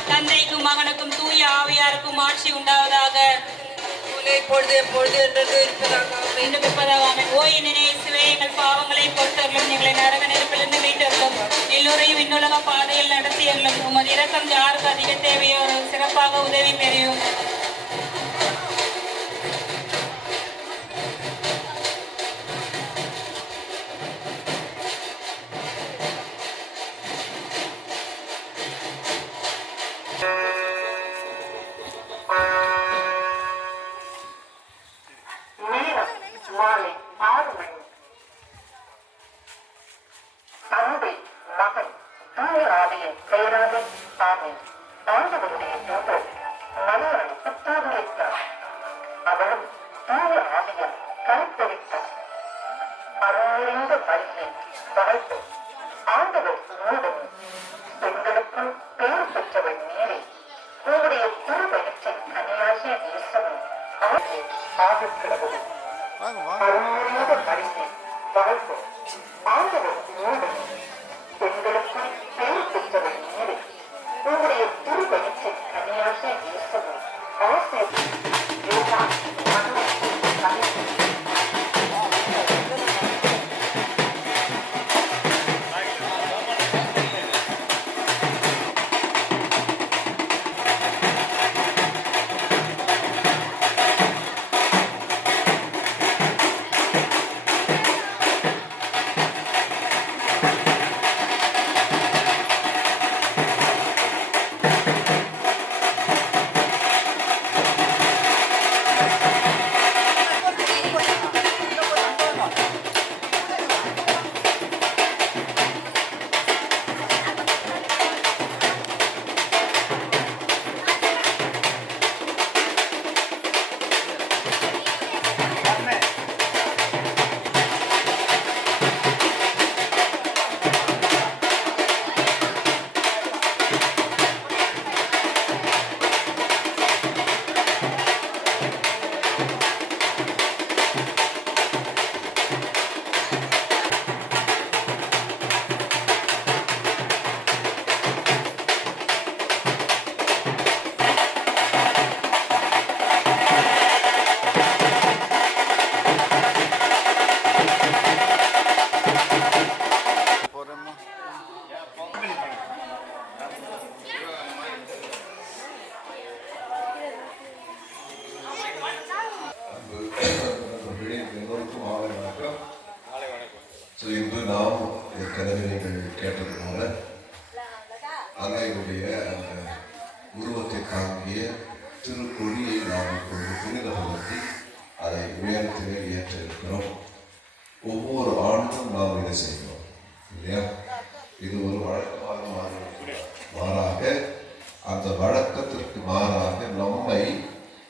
தந்தைக்கும் மகனுக்கும் தூய ஆவியாருக்கும் ஆட்சி உண்டாவதாக. எங்கள் பாவங்களை பொறுத்தவர்களும் எங்களை நரக நெருப்பிலிருந்து மீட்டவர்களும் எல்லோரையும் விண்ணுலக பாதையில் நடத்தியவர்களும் உமது இரக்கம் யாருக்கு அதிக தேவையோ சிறப்பாக உதவி பெரியும். மாலை 6 மணி. தந்தை மகன் தூய ஆவியின் பெயராக ஆமென். ஆண்டவருடைய தூதர் மரியாதை புத்தாவிட்டார். அவளும் தூய ஆவியில் கருத்தரித்தார். அருள்நிறைந்த மரியே வாழ்த்து. ஆண்டவர் உம்முடன் பெண்களுக்குள் பெயர் பெற்றவள் நீரே. உங்களுடைய திருவயிற்றின் கனியாகிய இயேசுவும் ஆகிக்கிறது. அருள்நிறைந்த மரியே வாழ்த்து. ஆண்டவர் உம்முடன் பெண்களுக்குள் பெயர் பெற்றவள் நீரே. உங்களுடைய திருவயிற்றின் கனியாகிய இயேசுவும் எல்லோருக்கும் மாலை வணக்கம். இன்று நாம் ஏற்கனவே நீங்கள் கேட்டது போல அன்னையினுடைய அந்த உருவத்தை தாங்கிய திருக்கொடியை நாம் இப்பொழுது புனிதப்படுத்தி அதை உயரத்திலே ஏற்ற இருக்கிறோம். ஒவ்வொரு ஆண்டும் நாம் இதை செய்கிறோம் இல்லையா? இது ஒரு வழக்கமாக மாறாக அந்த வழக்கத்திற்கு மாறாக நம்மை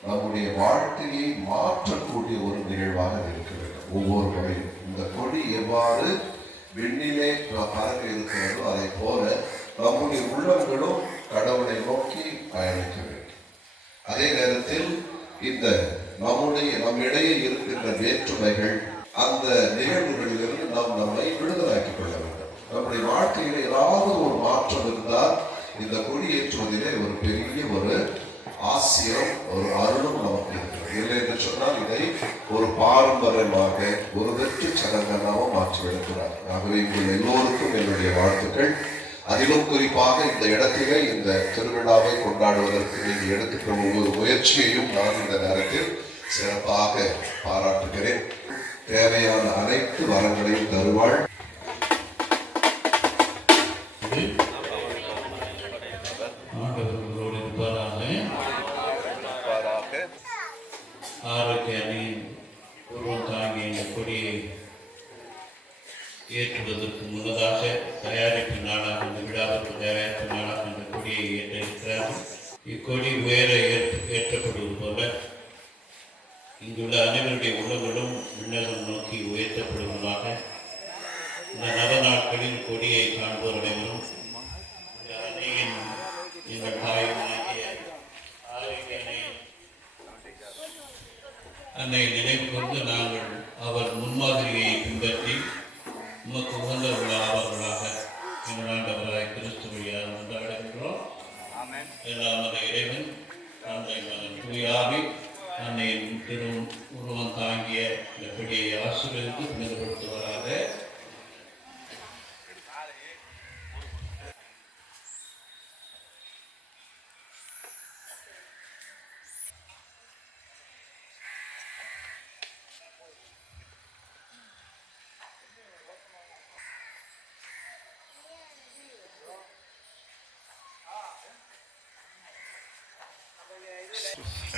நம்முடைய வாழ்க்கையை மாற்றக்கூடிய ஒரு நிகழ்வாக இருக்க வேண்டும். ஒவ்வொரு முறையும் இந்த கொடி எவ்வாறு விண்ணிலே பறக்க இருக்கிறதோ அதை போல நம்முடைய உள்ளங்களும் கடவுளை நோக்கி பயணிக்க வேண்டும். அதே நேரத்தில் இந்த நம்மிடையே இருக்கின்ற வேற்றுமைகள் அந்த நிகழ்வுகளிலிருந்து நாம் நம்மை விடுதலாக்கிக் கொள்ள வேண்டும். நம்முடைய வாழ்க்கையில் ஏதாவது ஒரு மாற்றம் இருந்தால் இந்த கொடியேற்றுவதிலே ஒரு பெரிய ஒரு ஆசியம் ஒரு அருளும் நமக்கு இருக்கிறது. இல்லை என்று சொன்னால் இதை ஒரு பாரம்பரியமாக ஒரு வெற்றி சடங்காகவும் மாற்றிவிடுகிறார். ஆகவே உங்கள் எல்லோருக்கும் என்னுடைய வாழ்த்துக்கள். அதிலும் குறிப்பாக இந்த இடத்திலே இந்த திருவிழாவை கொண்டாடுவதற்கு நீங்கள் எடுத்துக்கொள்ள ஒவ்வொரு முயற்சியையும் நான் இந்த நேரத்தில் சிறப்பாக பாராட்டுகிறேன். தேவையான அனைத்து வரங்களையும் தருவாள். ஆரோக்கிய அணியின் உருவம் தாங்கிய இந்த கொடியை ஏற்றுவதற்கு முன்னதாக தயாரிப்பு நாளாக இந்த விழாவுக்கு தயாரிப்பு நாளாக இந்த கொடியை ஏற்ற இருக்கிறார்கள். இக்கொடி உயர ஏற்றப்படுவது போல இங்குள்ள அனைவருடைய உலகளும் விண்ணகம் நோக்கி உயர்த்தப்படுவதாக இந்த நவ நாட்களில் கொடியை காண்போர் அனைவரும் இந்த அன்னையின் எங்கள் தாயுமாகிய ஆரோக்கிய அன்னை நினைவு கொண்டு நாங்கள் அவர் முன்மாதிரியை பின்பற்றி உமக்கு உகந்தவர்களாக எங்கள் ஆண்டவராய் கிறிஸ்து வழியாக கொண்டாடுகின்றோம். எல்லாம் அந்த இறைவன் தந்தை மகன் தூயாவி அன்னையின் திரு உருவம் தாங்கிய இந்த பிடியை ஆசீர்வதித்து புனிதப்படுத்துவதாக.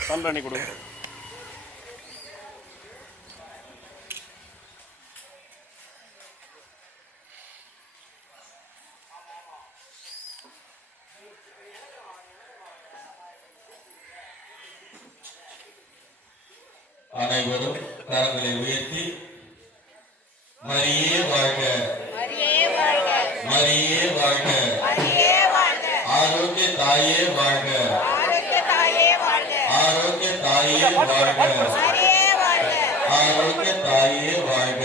சாம்பிராணி கொடு. அனைவரும் கரங்களை உயர்த்தி மரியே வாழ்க, மரியே வாழ்க, ஆரோக்கிய தாயே வாழ்க, ஆரோக்கிய தாயே வாழ்க, ஆரோக்கிய தாயே வாழ்க.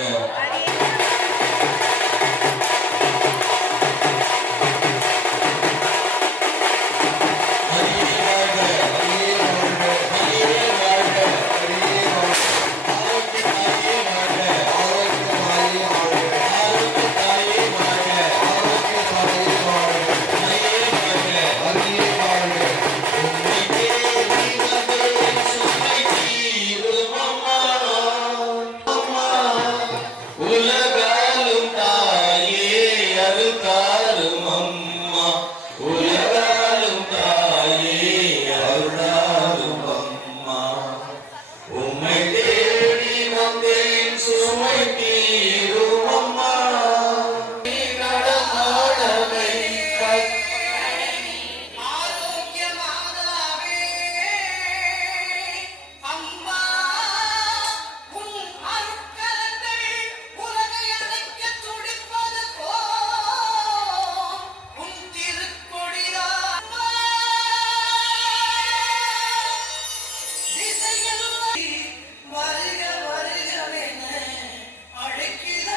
வருக வருகவென அழைக்கிறார்.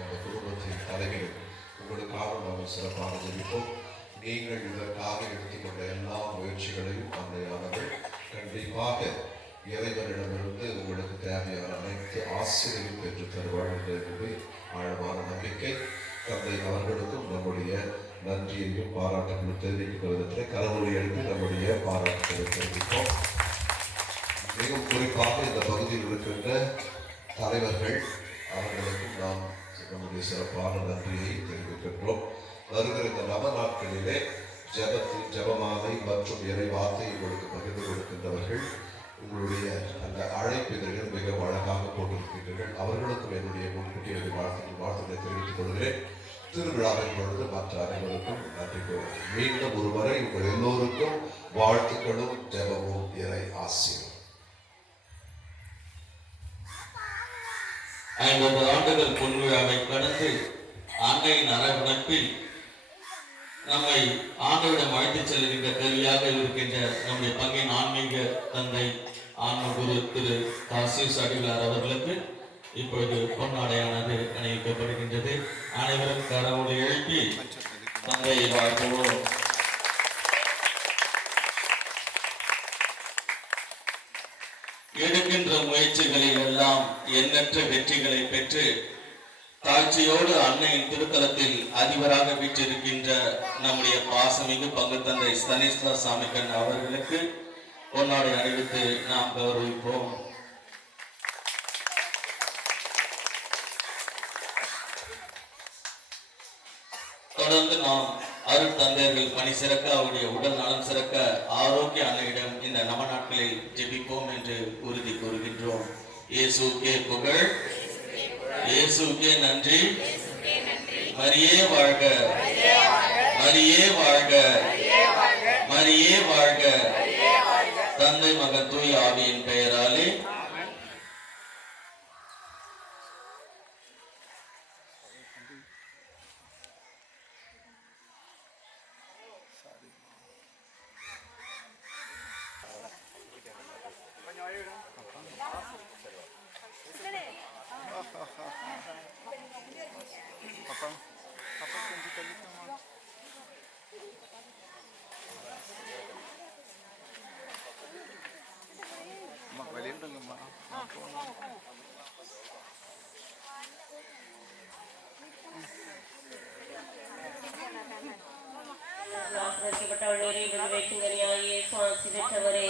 அந்த குடும்பத்தின் தலைவர் உங்களுக்காக நாங்கள் சிறப்பாக ஜெபிப்போம். நீங்கள் இதற்காக எடுத்துக்கொண்ட எல்லா முயற்சிகளையும் அன்னையானவர் கண்டிப்பாக இறைவனிடமிருந்து உங்களுக்கு தேவையான அனைத்து ஆசிரியரையும் பெற்று தருவார் என்பது ஆழமான நம்பிக்கை. தந்தை அவர்களுக்கும் நம்முடைய நன்றியையும் பாராட்டுகளும் தெரிவிக்கும் விதத்தில் கரவொலி எழுப்பி நம்முடைய பாராட்டுகளை தெரிவிப்போம். மிகவும் குறிப்பாக இந்த பகுதியில் இருக்கின்ற தலைவர்கள் அவர்களுக்கும் நாம் நம்முடைய சிறப்பான நன்றியை தெரிவிக்கின்றோம். வருகிற இந்த நவ நாட்களிலே ஜெபமாலை மற்றும் இறை வார்த்தை உங்களுக்கு பகிர்ந்து கொடுக்கின்றவர்கள் உங்களுடைய அந்த அழைப்பிதழ்கள் மிக அழகாக போட்டிருக்கின்றீர்கள். அவர்களுக்கும் என்னுடைய முன்கூட்டிய வாழ்த்துக்களை தெரிவித்துக் கொள்கிறேன். திருவிழாவின் பொழுது மற்ற அனைவருக்கும் நன்றி கூறுகிறேன். மீண்டும் ஒருவரை உங்கள் எல்லோருக்கும் வாழ்த்துக்களும் ஜெபமும் இறை ஆசீர்வாதம். 50 ஆண்டுகள் பொன்விழாவை கடந்து அன்னையின் அரவணைப்பில் நம்மை ஆண்டவிடம் அழைத்துச் செல்கின்ற கருவியாக இருக்கின்ற நம்முடைய பங்கின் ஆன்மீக தந்தை ஆன்மகுரு திரு தாசீஸ் அடிகளார் அவர்களுக்கு இப்பொழுது பொன்னாடையானது அணிவிக்கப்படுகின்றது. அனைவரும் கரவொலி எழுப்பி தந்தையை வாழ்த்துவோம். எடுக்கின்ற முயற்சிகளில் எல்லாம் எண்ணற்ற வெற்றிகளை பெற்று தாழ்ச்சியோடு அன்னையின் திருத்தலத்தில் அதிபராக வீற்றிருக்கின்ற நம்முடைய பாசமிகு பங்கு தந்தை ஸ்தனிஸ்லாஸ் சாமிக்கன் அவர்களுக்கு பொன்னாடை அணிவித்து நாம் கௌரவிப்போம். தொடர்ந்து நாம் அருள் தந்தையர்கள் பணி சிறக்க, அவருடைய உடல் நலம் சிறக்க ஆரோக்கிய அன்னையிடம் இந்த நவ நாட்களில் ஜெபிப்போம் என்று உறுதி கூறுகின்றோம். இயேசுக்கே புகழ், இயேசுக்கே நன்றி. மரியே வாழ்க, மரியே வாழ்க, மரியே வாழ்க. தந்தை மகன் தூய் ஆவியின் பெயராலே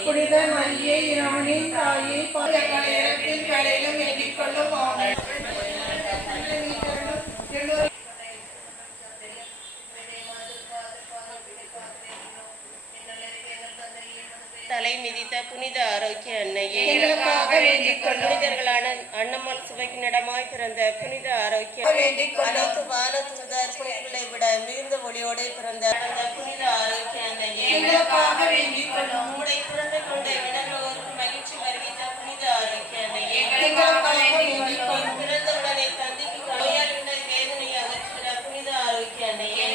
புனித மரியே இறைவனின் தாயே, பல நேரத்தில் கடையிலும் வேண்டிக் கொள்ளும் ஆமென். தலை மிதித்த புனித ஆரோக்கிய அன்னையே, எங்களுக்காக வேண்டிக் கொள்ளும். புனிதர்களான அன்னம்மாள் சுவைக்கு நடமாய் பிறந்த புனித ஆரோக்கிய வேண்டிக் கொள்ளும். அனைத்து வானதூதர் புனிதர்களை விட மிகுந்த ஒளியோடு பிறந்த புனித ஆரோக்கிய அன்னையே, எங்களுக்காக வேண்டிக் கொள்ளும். உம்முடைய பிறந்த கொண்டை வினர்களோருக்கு மகிழ்ச்சி வருகின்ற புனித ஆரோக்கிய அன்னையே, எங்களுக்காக வேண்டிக் கொள்ளும். பிறந்த உடனே தந்தைக்கு நோயால் உள்ள வேதனையை அகற்றுகிற புனித ஆரோக்கிய அன்னையே,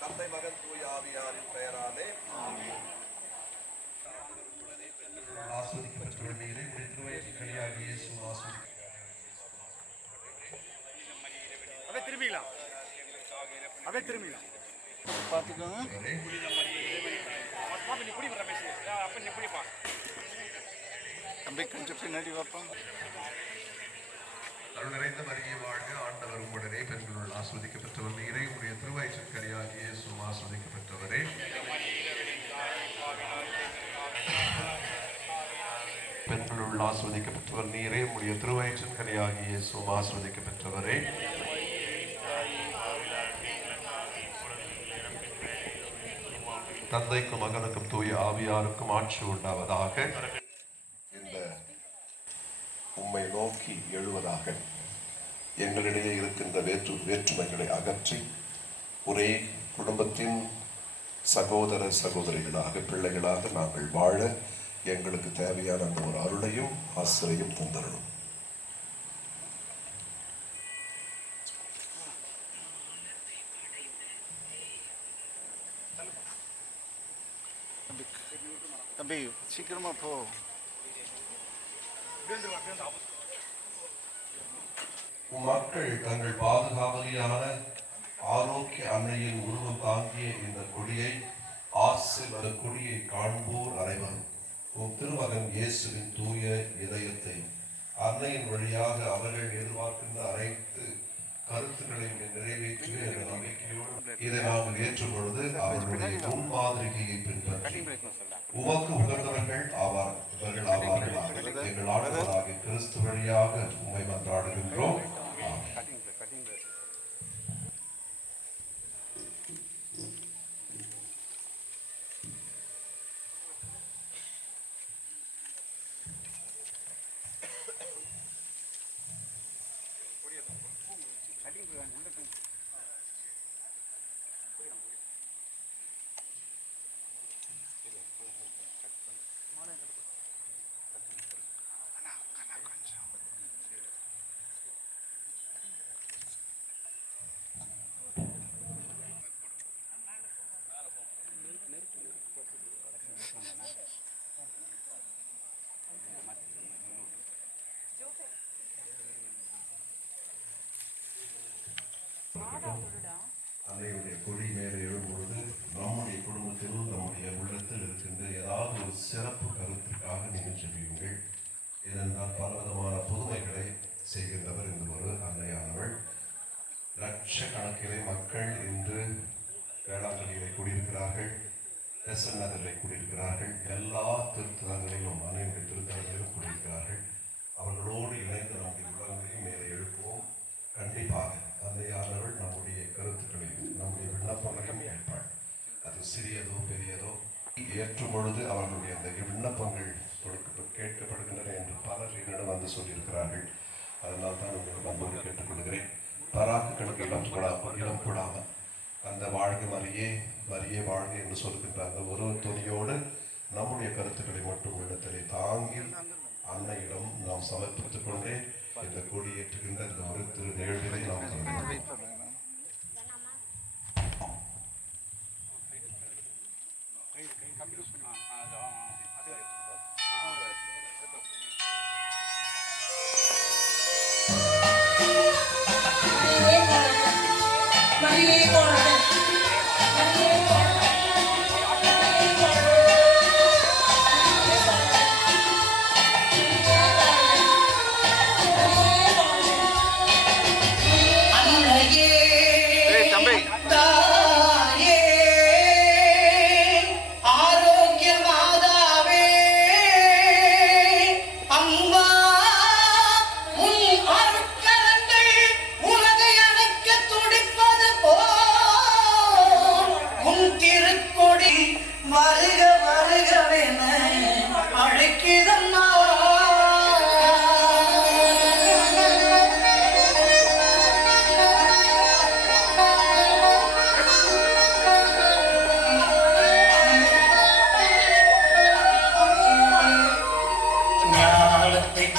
தந்தை மகன் தூய் ஆவியாரின் பெயராலே ஆஸ்வதிக்கப்பட்ட நீரை திருவயிற்றின் கனியாக இயேசு பார்த்துக்கோங்க. அப்படியே கொஞ்சம் பின்னாடி வைப்போம். அருள் நிறைந்த மரியே வாழ்க, ஆண்டவர் உம்முடனே, பெண்களுள் ஆஸ்வதிக்கப்பட்டவர் நீரே, உம்முடைய திருவயிற்றின் கனியாகிய இயேசு ஆஸ்வதிக்கப்பட்டவரே. பெண்களுள் ஆஸ்வதிக்கப்பட்டவர் நீரே, உம்முடைய திருவயிற்றின் கனியாகிய இயேசு ஆஸ்வதிக்கப்பட்டவரே. தந்தைக்கும் மகனுக்கும் தூய ஆவியாருக்கும் ஆட்சி உண்டாவதாக. இந்த உம்மை நோக்கி எழுவதாக. எங்களிடையே இருக்கின்ற வேற்றுமைகளை அகற்றி ஒரே குடும்பத்தின் சகோதர சகோதரிகளாக, பிள்ளைகளாக நாங்கள் வாழ எங்களுக்கு தேவையான அந்த ஒரு அருளையும் ஆசிரியம் தந்தரணும். தம்பி சீக்கிரமா போ. மக்கள் தங்கள் பாதுகாவலியான ஆரோக்கிய அன்னையின் உருவம் தாங்கிய இந்த கொடியை கொடியை காண்போர் அனைவரும் உன் திருமகன் இயேசுவின் தூய இதயத்தை அன்னையின் வழியாக அவர்கள் எதிர்பார்க்கின்ற அனைத்து கருத்துக்களையும் நிறைவேற்றுவே என்ற நம்பிக்கையோடு இதை நாங்கள் ஏற்றும்பொழுது அவர்களுடைய முன்மாதிரிகையை பின்பற்றி உமக்கு உகந்தவர்கள் ஆவார் இவர்கள் ஆவார்கள் எங்கள் ஆண்டவராகிய கிறிஸ்து வழியாக உம்மை மன்றாடுகின்றோம். அன்னையுடைய கொடி மேலே எழும்பொழுது நம்முடைய குடும்பத்திலும் நம்முடைய உள்ளத்தில் இருக்கின்ற ஏதாவது ஒரு சிறப்பு கருத்திற்காக நீங்கள் செல்வீங்கள். ஏனென்றால் பலவிதமான புதுமைகளை செய்கின்றவர் இந்த ஒரு அன்னையானவள். லட்சக்கணக்கிலே மக்கள் இன்று வேளாங்கண்ணியிலே கூடியிருக்கிறார்கள், பெசன் நகரிலே கூடியிருக்கிறார்கள், எல்லா திருத்தலங்களிலும் அன்னையுடைய திருத்தலங்களிலும் கூடியிருக்கிறார்கள். அவர்களோடு இணைந்து நம்முடைய உள்ளங்களையும் மேலே எழுப்புவோம். கண்டிப்பாக அன்னையானவள் நம்முடைய கருத்துக்களையும் நம்முடைய விண்ணப்பங்களையும் கேட்பாள். அது சிறியதோ பெரியதோ ஏற்றும் பொழுது அவர்களுடைய அந்த விண்ணப்பங்கள் கேட்கப்படுகின்றன என்று பலர் என்னிடம் வந்து சொல்லியிருக்கிறார்கள். அதனால் தான் உங்களுக்கு நம்பரை கேட்டுக்கொள்கிறேன். பராக்குகளுக்கு இடம் கூடாமல் அந்த வாழ்க மரியே மரியே வாழ்க என்று சொல்கின்ற அந்த ஒரு துணியோடு நம்முடைய கருத்துக்களை மட்டும் உள்ளத்திலே தாங்கி அன்னையிடம் நாம் சமர்ப்பித்துக் கொண்டே இந்த கொடியேற்றுகின்ற இந்த ஒரு திரு நிகழ்வினை நாம்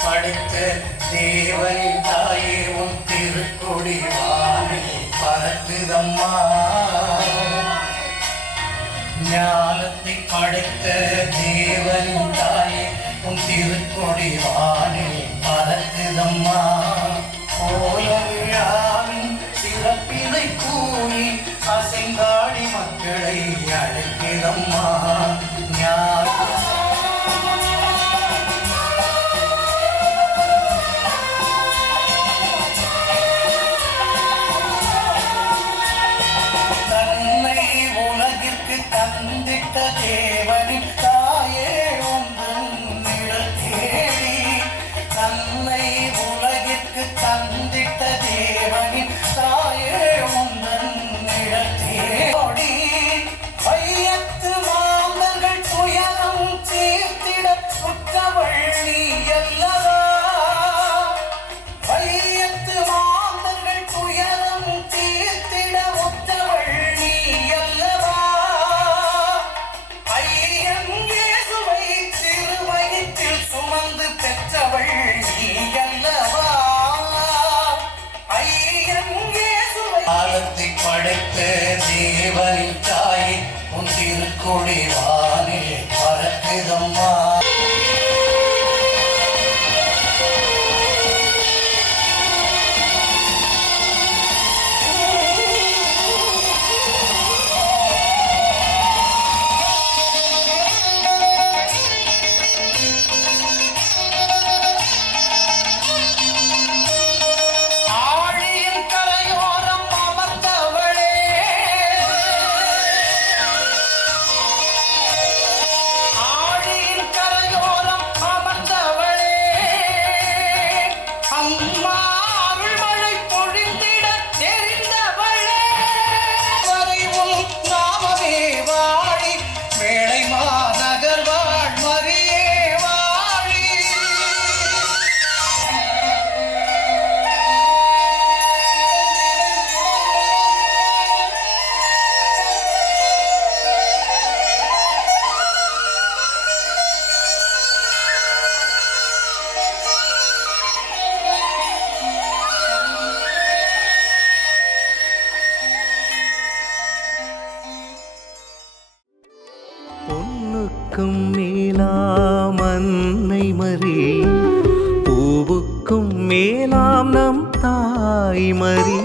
படைத்த தேவனின் தாயே உன் திருக்கொடி வானில் பறக்குதம்மா. ஞானத்தை படைத்த தேவனின் தாயே உன் திருக்கொடி வானில் பறக்குதம்மா. கோல விழாவின் சிறப்பினை கூறி அசைந்தாடி மக்களை அழைக்கிறம்மா. தந்திட்ட தேவனின் தாயே ஒன்றும் நிழல் தேடி, தன்னை உலகிற்கு தந்திட்ட தேவனின் தாயே ஒன்றன் நிழல் தேடி, வையத்து மாந்தர்கள் துயரம் தீர்த்திட சுற்றவள் நீ அல்லவா. வையத்து மாந்தர்கள் துயரம் தீர்த்திட உற்றவள் நீ அல்லவா. சுமந்து பெற்றவள் நீ அல்லவா. காலத்தை படைத்த தேவனின் தாயே உன் திருக்கொடி வானில் பறக்க வாழுதம்மா. ஆழியின் கரையோரம் அமர்ந்தவளே, ஆழியின் கரையோரம் அமர்ந்தவளே, அம்மா அருள்மழை பொழிந்திட தெரிந்தவளே, வரைவும் நாமமே வாழி, மேலை மாநகர் வாழ் மரியே வாழி. பொன்னுக்கும் மேலாம் அன்னை மரி, பூவுக்கும் மேலாம் நம் தாய் மரி.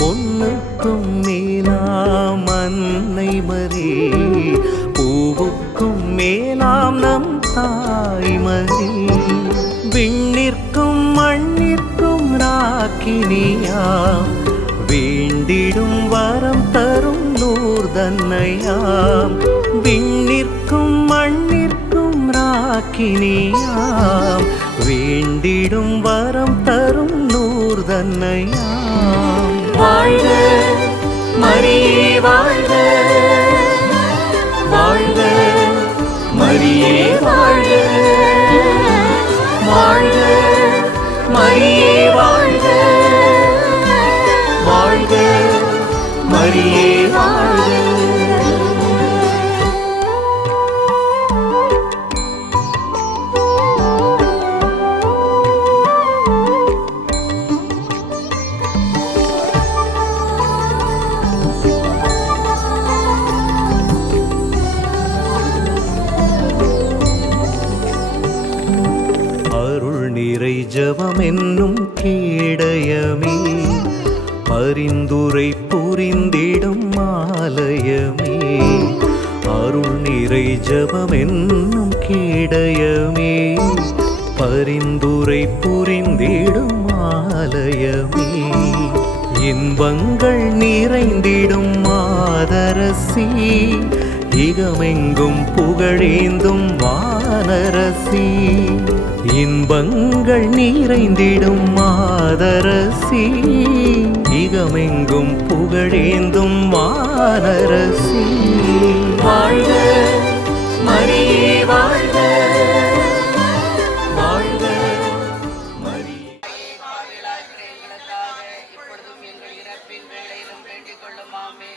பொன்னுக்கும் மேலாம் அன்னை மரி, பூவுக்கும் மேலாம் நம் தாய் மரி. விண்ணிற்கும் மண்ணிற்கும் ராக்கினியாம், வேண்டிடும் வரம் தரும் நூர்தன்னையாம். விண்ணிற்கும் மண்ணிற்கும் ராக்கினியாம், வேண்டிடும் வரம் தரும் நூர்தன்னையாம். வாழ்க மரியே வாழ்க, வாழ்க மரியே வாழ்க, வாழ்க மரியே வாழ்க, வாழ்க மரியே வாழ்க. அருள் நிறை ஜபம் என்னும் கேடயமே, பரிந்துரை புரிந்திடும் ஆலயமே. அருள் நிறை ஜபம் என்னும் கேடயமே, பரிந்துரை புரிந்திடும் ஆலயமே. இன்பங்கள் நிறைந்திடும் மாதரசி, இகமெங்கும் புகழேந்தும் வானரசி. இன்பங்கள் நிறைந்திடும் மாதரசி, இகமெங்கும் புகழேந்தும் வானரசி. வாழ்க மரியே வாழ்க, வாழ்க மரியே. இப்பொழுதும் எங்கள் இறப்பின் வேளையிலும் வேண்டிக் கொள்ளும் ஆமே.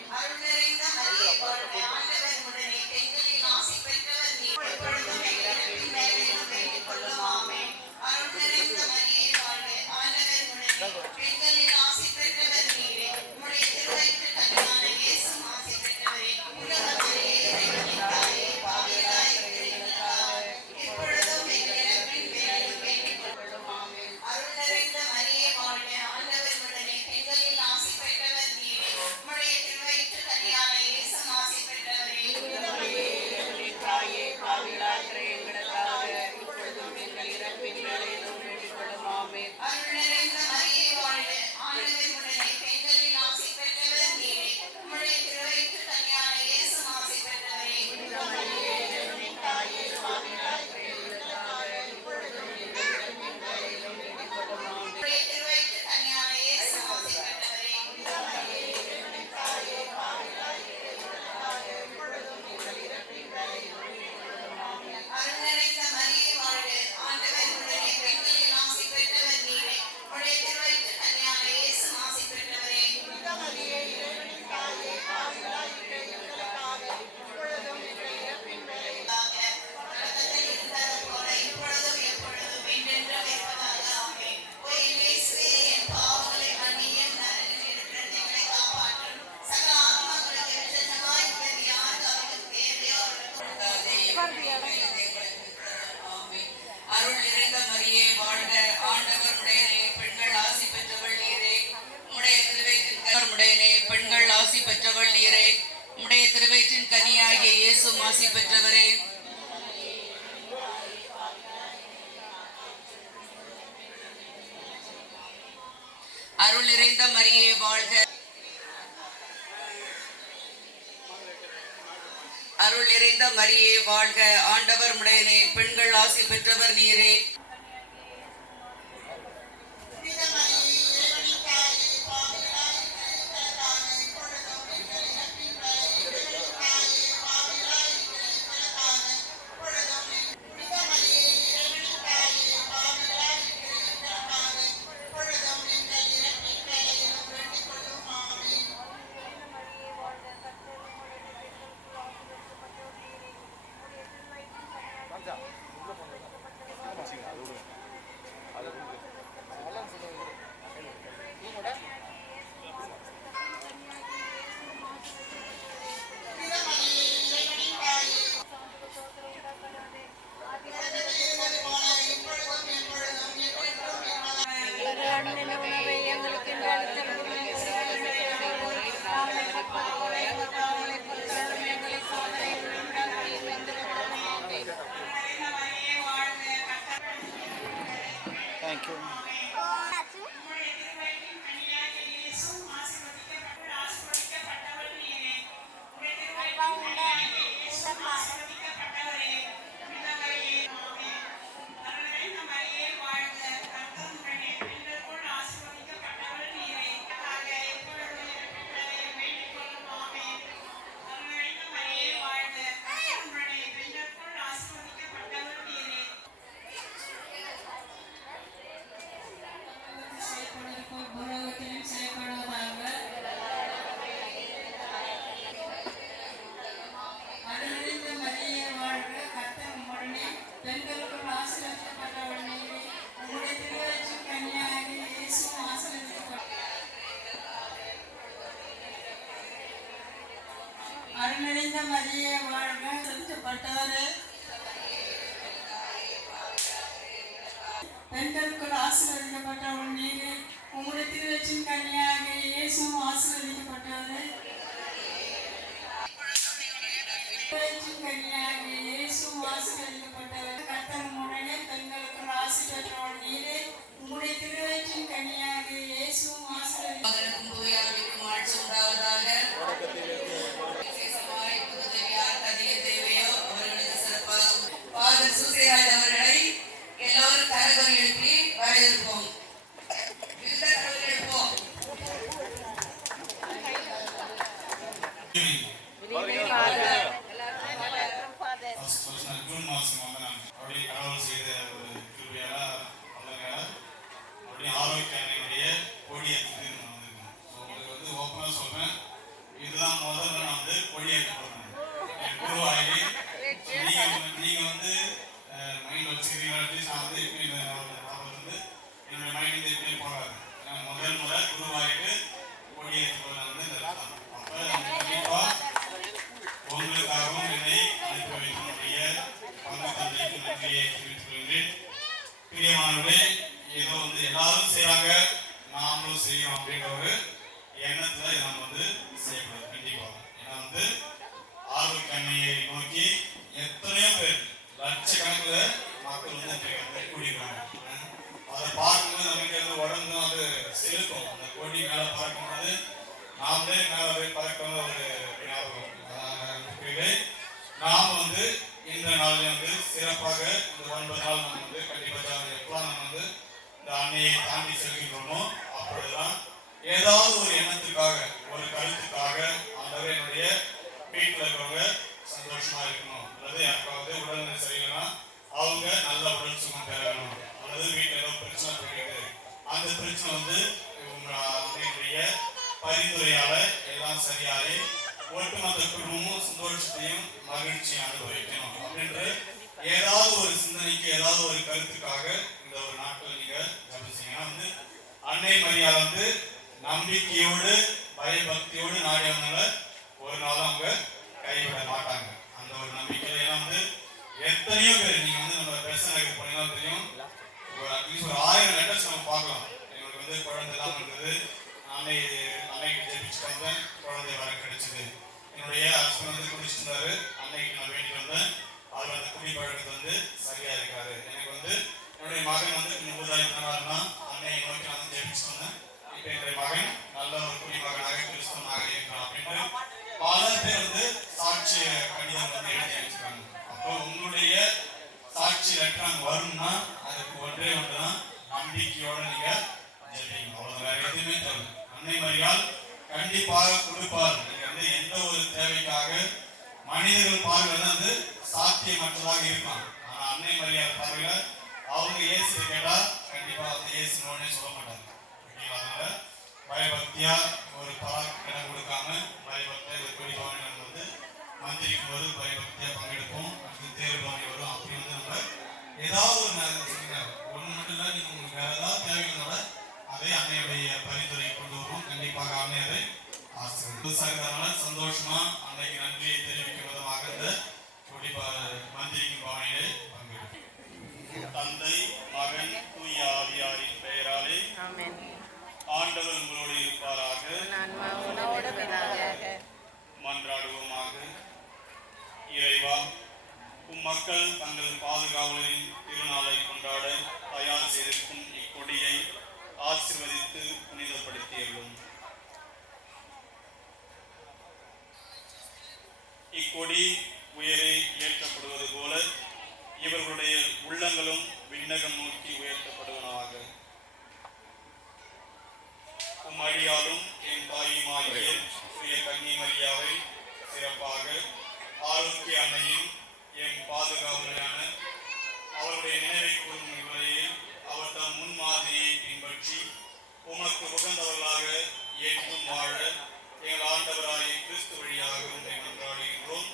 பெற்றவள் நீரே. உம்முடைய திருவயிற்றின் கனியாகிய இயேசும் ஆசி பெற்றவரே. அருள் நிறைந்த மரியே வாழ்க. அருள் நிறைந்த மரியே வாழ்க. ஆண்டவர் உடையனே, பெண்கள் ஆசி பெற்றவர் நீரே. Thank you. அருள்நிறைந்த மரியே வாழ்க. செலுத்தப்பட்டவரே, பெண்களுக்குள் ஆசீர்வதிக்கப்பட்டவள் நீரே. உம்முடைய திருவயிற்றின் கனியாகிய இயேசுவும் ஆசீர்வதிக்கப்பட்டவரே. திருவயிற்றின் கனியாகிய இயேசுவும் ஆசீர்வதிக்கப்பட்டவர். கர்த்தர் உம்முடனே, பெண்களுக்குள் ஆசி பெற்றவள் நீரே. உம்முடைய திருவயிற்றின் கனியாகிய இயேசுவும் ஆசீர்வதிக்கப்பட்டவர். தூயாவிற்கும் ஆட்சி உண்டாவதாக. ஃபாதர் சூசையார் அவர்களை எல்லோரும் கரகம் எழுப்பி வரவேற்போம். எழுப்போம். ஜூன் மாதம் வந்து நான் அப்படியே கடவுள் செய்த ஒரு கிருபையால அப்படியே ஆரோக்கிய அன்னையுடைய கொடியேற்றுக்கு நான் வந்திருக்கேன். ஸோ உங்களுக்கு வந்து ஓப்பனாக சொல்கிறேன், இதுதான் முதல்ல நான் வந்து கொடியேற்ற போகிறேன். குருவாகி நீங்கள் வந்து மைண்ட் வச்சுக்கிறீங்க. நான் வந்து எப்படி வந்து என்னுடைய மைண்ட் எப்படி போகாது. நான் முதல் முறை குருவாகிட்டு கொடியேற்ற போகிறேன் வந்து இந்த அப்போ கண்டிப்பாக உங்களுக்காகவும் என்னை அனுப்பி வைக்கக்கூடிய பங்கு தந்தைக்கு நன்றியை தெரிவித்துக் கொள்கிறேன். பிரியமானவர்களே, ஏதோ வந்து எல்லாரும் செய்கிறாங்க நாமளும் செய்யணும் அப்படின்ற ஒரு எண்ணத்தில் நம்ம வந்து செய்யக்கூடாது. கண்டிப்பாக ஏன்னா வந்து ஆரோக்கிய அன்னையை நோக்கி எத்தனையோ பேர் லட்சக்கணக்கில் மக்கள் வந்து கூடிக்கிறாங்க. அதை பார்க்கும்போது நமக்கு அந்த உடம்பு அது செலுத்தும். அந்த கொடி மேலே பார்க்கும்போது நாமளே மேலே பறக்கிற ஒரு ஞாபகம். நாம் வந்து இந்த நாளில் வந்து சிறப்பாக இந்த 9 நாள் நம்ம வந்து கண்டிப்பாக எப்பெல்லாம் நம்ம வந்து இந்த அன்னையை தாண்டி செல்கின்றோமோ அப்பொழுதுதான் ஏதாவது ஒரு எண்ணத்துக்காக ஒரு கருத்துக்காக ஆண்டவர் என்னுடைய வீட்டில் இருக்கிறவங்க சந்தோஷமா இருக்கணும், அல்லது யாருக்காவது உடல்நிலை சரியில்லைன்னா அவங்க நல்ல உடல் சுகம் பெற வேணும், அல்லது வீட்டில் ஏதோ பிரச்சனை போயிடுது அந்த பிரச்சனை வந்து உங்க அன்னையுடைய பரிந்துரையால எல்லாம் சரியாகி ஒட்டுமொத்த குடும்பமும் சந்தோஷத்தையும் மகிழ்ச்சியும் அனுபவிக்கணும் அப்படின்ற ஏதாவது ஒரு சிந்தனைக்கு ஏதாவது ஒரு கருத்துக்காக இந்த ஒரு நாட்கள் நீங்க ஜபிச்சீங்கன்னா வந்து அன்னை மரியாதை வந்து நம்பிக்கையோடு பயபக்தியோடு நாடி வந்தவங்க ஒரு நாளும் அவங்க கைவிட மாட்டாங்க. அந்த ஒரு நம்பிக்கையில ஏன்னா வந்து எத்தனையோ பேர் நீங்க வந்து நம்ம பிரச்சனைக்கு போனீங்கன்னா தெரியும், அட்லீஸ்ட் ஒரு 1000 லெட்டர்ஸ் நம்ம பார்க்கலாம். எங்களுக்கு வந்து குழந்தை எல்லாம் இருந்தது, அன்னைக்கு ஜெபிச்சு குடிச்சிட்டு வந்தேன், குழந்தை வர கிடைச்சது. என்னுடைய ஹஸ்பண்ட் வந்து குடிச்சிட்டு இருந்தாரு, அன்னைக்கு நான் வேண்டிட்டு வந்தேன், அவர் அந்த குடி பழக்கத்தை வந்து சரியா இருக்காரு. எனக்கு வந்து என்னுடைய மகன் வந்து முழுதாயிட்டாருன்னா அன்னை நோக்கி நான் ஜெபிச்சு வந்தேன். இப்போ என்னுடைய மகன் நல்ல ஒரு குடி மகனாக கிறிஸ்தவனாக இருக்கிறான் அப்படின்னு பல பேர் வந்து சாட்சி கடிதம் வந்து எழுதி அனுப்பிச்சிருக்காங்க. அப்போ உங்களுடைய சாட்சி லெட்டர் வரும்னா அதுக்கு ஒன்றே ஒன்றுதான், நம்பிக்கையோட நீங்க ஜெபிங்க. அவ்வளவு வேற எதுவுமே தேவை. அன்னை மரியாள் கண்டிப்பாக கொடுப்பார். நீங்க வந்து எந்த ஒரு தேவைக்காக மனிதர்கள் பார்வையில வந்து சாத்தியமற்றதாக இருக்கலாம். ஆனா அன்னை மரியாள் பார்வையில அவங்க இயேசு கேட்டா கண்டிப்பா அந்த இயேசு நோனே சொல்ல மாட்டாங்க. அதனால பயபக்தியா ஒரு இடம் கொடுக்காம பயபக்தியா ஒரு கொடி பவனி வந்து மந்திரிக்கும் போது பயபக்தியா பங்கெடுப்போம். அடுத்து தேர்வு பவனி வரும். அப்படி வந்து நம்ம ஏதாவது ஒன்று மட்டும் தான் நீங்க உங்களுக்கு வேற ஏதாவது தேவைகளோட அதை அன்னையுடைய பரிந்துரை கொண்டு வருவோம். கண்டிப்பாக அன்னை அதை ஆசிரியர் சந்தோஷமா அன்னைக்கு நன்றியை தெரிவிக்கும் விதமாக இந்த கொடி மந்திரிக்கும் பவனியை பங்கெடுப்போம். தந்தை மகன் தூய ஆவியாரின் பெயராலே ஆண்டவர் உங்களோடு இருப்பாராக. மன்றாடுவோமாக. இறைவா, மக்கள் தங்கள் பாதுகாவலரின் திருநாளை கொண்டாட தயார் செய்திருக்கும் இக்கொடியை ஆசீர்வதித்து புனிதப்படுத்தியுள்ளோம். இக்கொடி உயரே ஏற்றப்படுவது போல இவர்களுடைய உள்ளங்களும் விண்ணகம் நோக்கி உயர்த்தப்படுவனவாக. உம்மடியாலும் என் தாயுமாகிய சுய கன்னி மரியாவை சிறப்பாக ஆரோக்கிய அன்னையும் என் பாதுகாவலரான அவருடைய நினைவை கூறும் இவரையில் அவர் தம் முன்மாதிரியை பின்பற்றி உமக்கு உகந்தவர்களாக ஏற்றும் வாழ எங்கள் ஆண்டவராகிய கிறிஸ்து வழியாக உங்களை மன்றாடுகின்றோம்.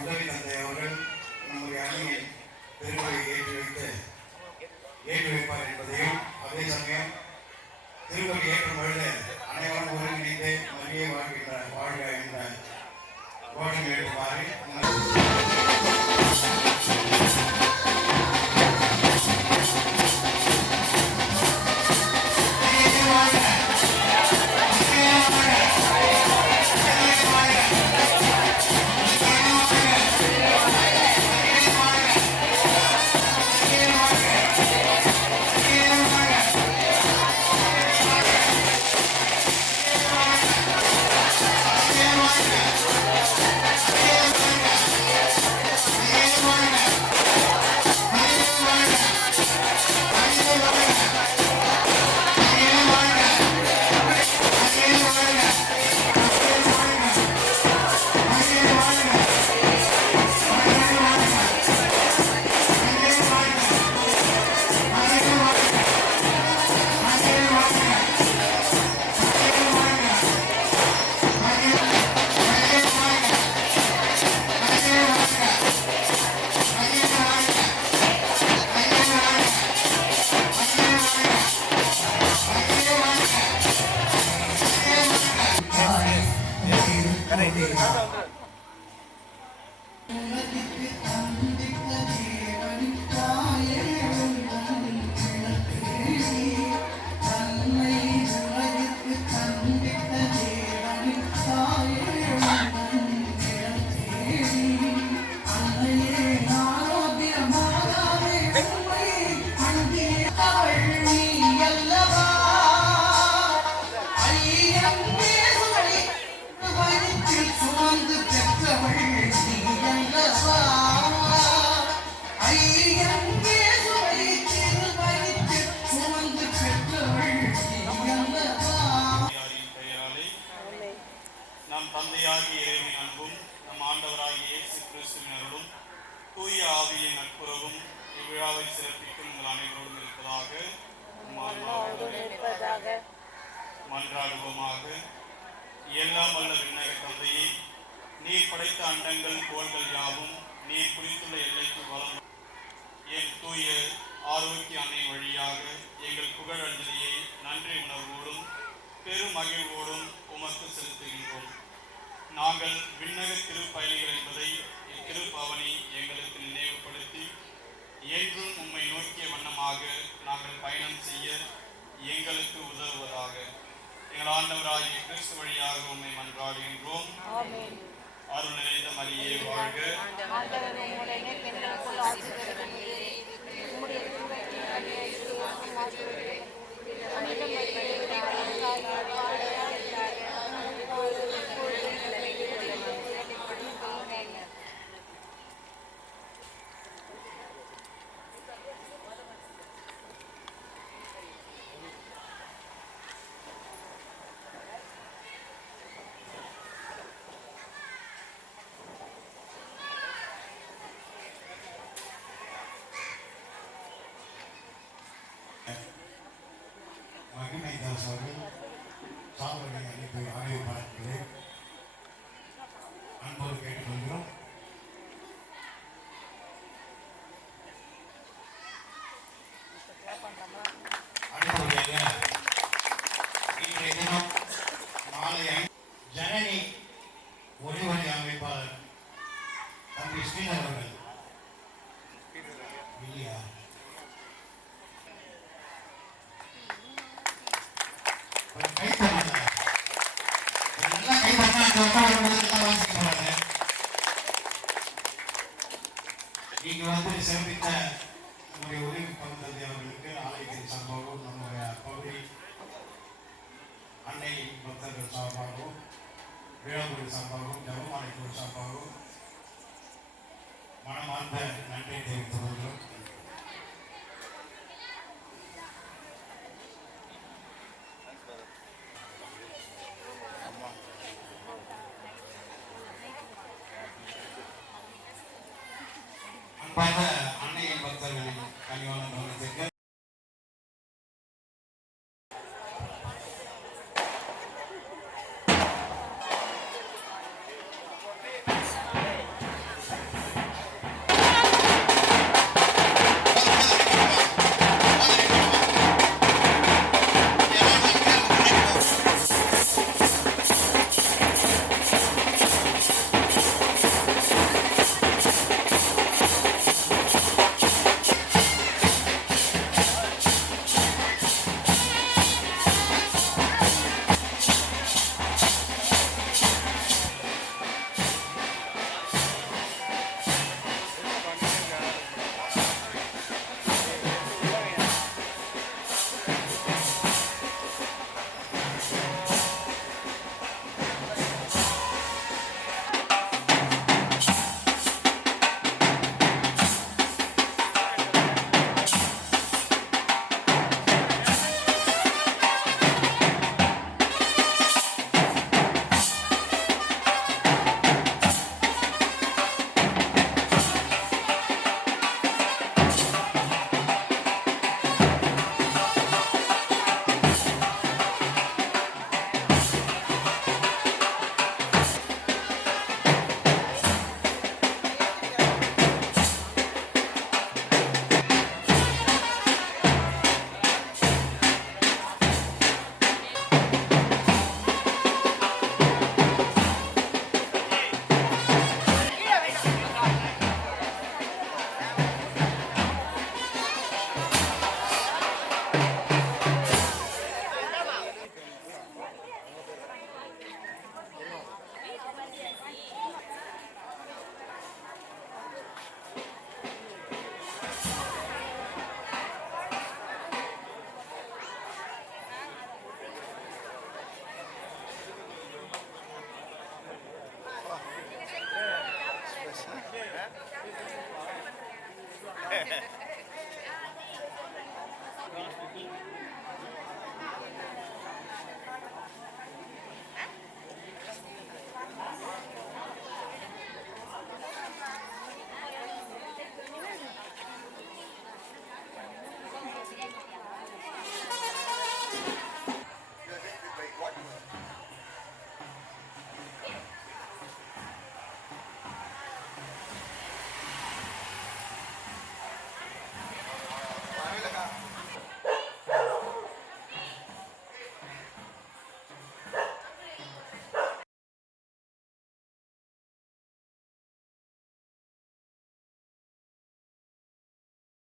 உதவி தந்தை அவர்கள் நம்முடைய அணியை பெருமையை ஏற்றி வைப்பார் என்பதையும், அதே சமயம் திருப்பதி ஏற்றும் பொழுது அனைவரும் ஒருங்கிணைந்து மரியை வாழ்க என்ற கோஷம் எழுப்புமாறு நம் தந்தையாகிய இறைவனின் அன்பும் நம் ஆண்டவராகிய இயேசு கிறிஸ்துவின் அருளும் தூய ஆவியின் நட்புறவும் இவ்விழாவை சிறப்பிக்கும் உங்கள் அனைவரோடும் இருப்பதாக மன்றாடுவோமாக. எல்லாம் வல்ல விண்ணக தந்தையே, நீர் படைத்த அண்டங்கள் கோள்கள் யாவும் நீர் குறித்துள்ள எல்லைக்கு வளம் என் தூய ஆரோக்கிய அன்னை வழியாக எங்கள் புகழஞ்சலியை நன்றி உணர்வோடும் பெரும் மகிழ்வோடும் உமக்கு செலுத்துகின்றோம். நாங்கள் விண்ணக திருப்பயணிகள் என்பதை இத்திருப்பவனி எங்களுக்கு நினைவுபடுத்தி என்றும் உம்மை நோக்கிய வண்ணமாக நாங்கள் பயணம் செய்ய எங்களுக்கு உதவுவதாக. எங்கள் ஆண்டவராகிய கிறிஸ்து வழியாக உம்மை மன்றாடுகின்றோம். அருள் நிறைந்த மரியே வாழ்க. மகிமை தாசாவில் சாவடி அனுப்பி ஆணையப்பாளர்களே அன்போடு கேட்டுக்கொள்கிறோம். அடுத்தபடியாக இன்றைய தினம் மாலை ஜனனி ஒளிவழி அமைப்பாளர் தம்பி ஸ்ரீதர் அவர்கள் இல்லையா நீங்க வந்து சிறப்பித்த நம்முடைய உதவி பகுதி அவர்களுக்கு ஆலயத்தின் சார்பாகவும் நம்முடைய பகுதி அன்னை பக்தர்கள் சார்பாகவும் விழாக்குழு சார்பாகவும் ஜபமாலை குழு சார்பாகவும் மனமார்ந்த நன்றி தெரிவித்துக் கொள்கிறோம். அன்பான அன்னையின் பக்தர்களின் கனிவான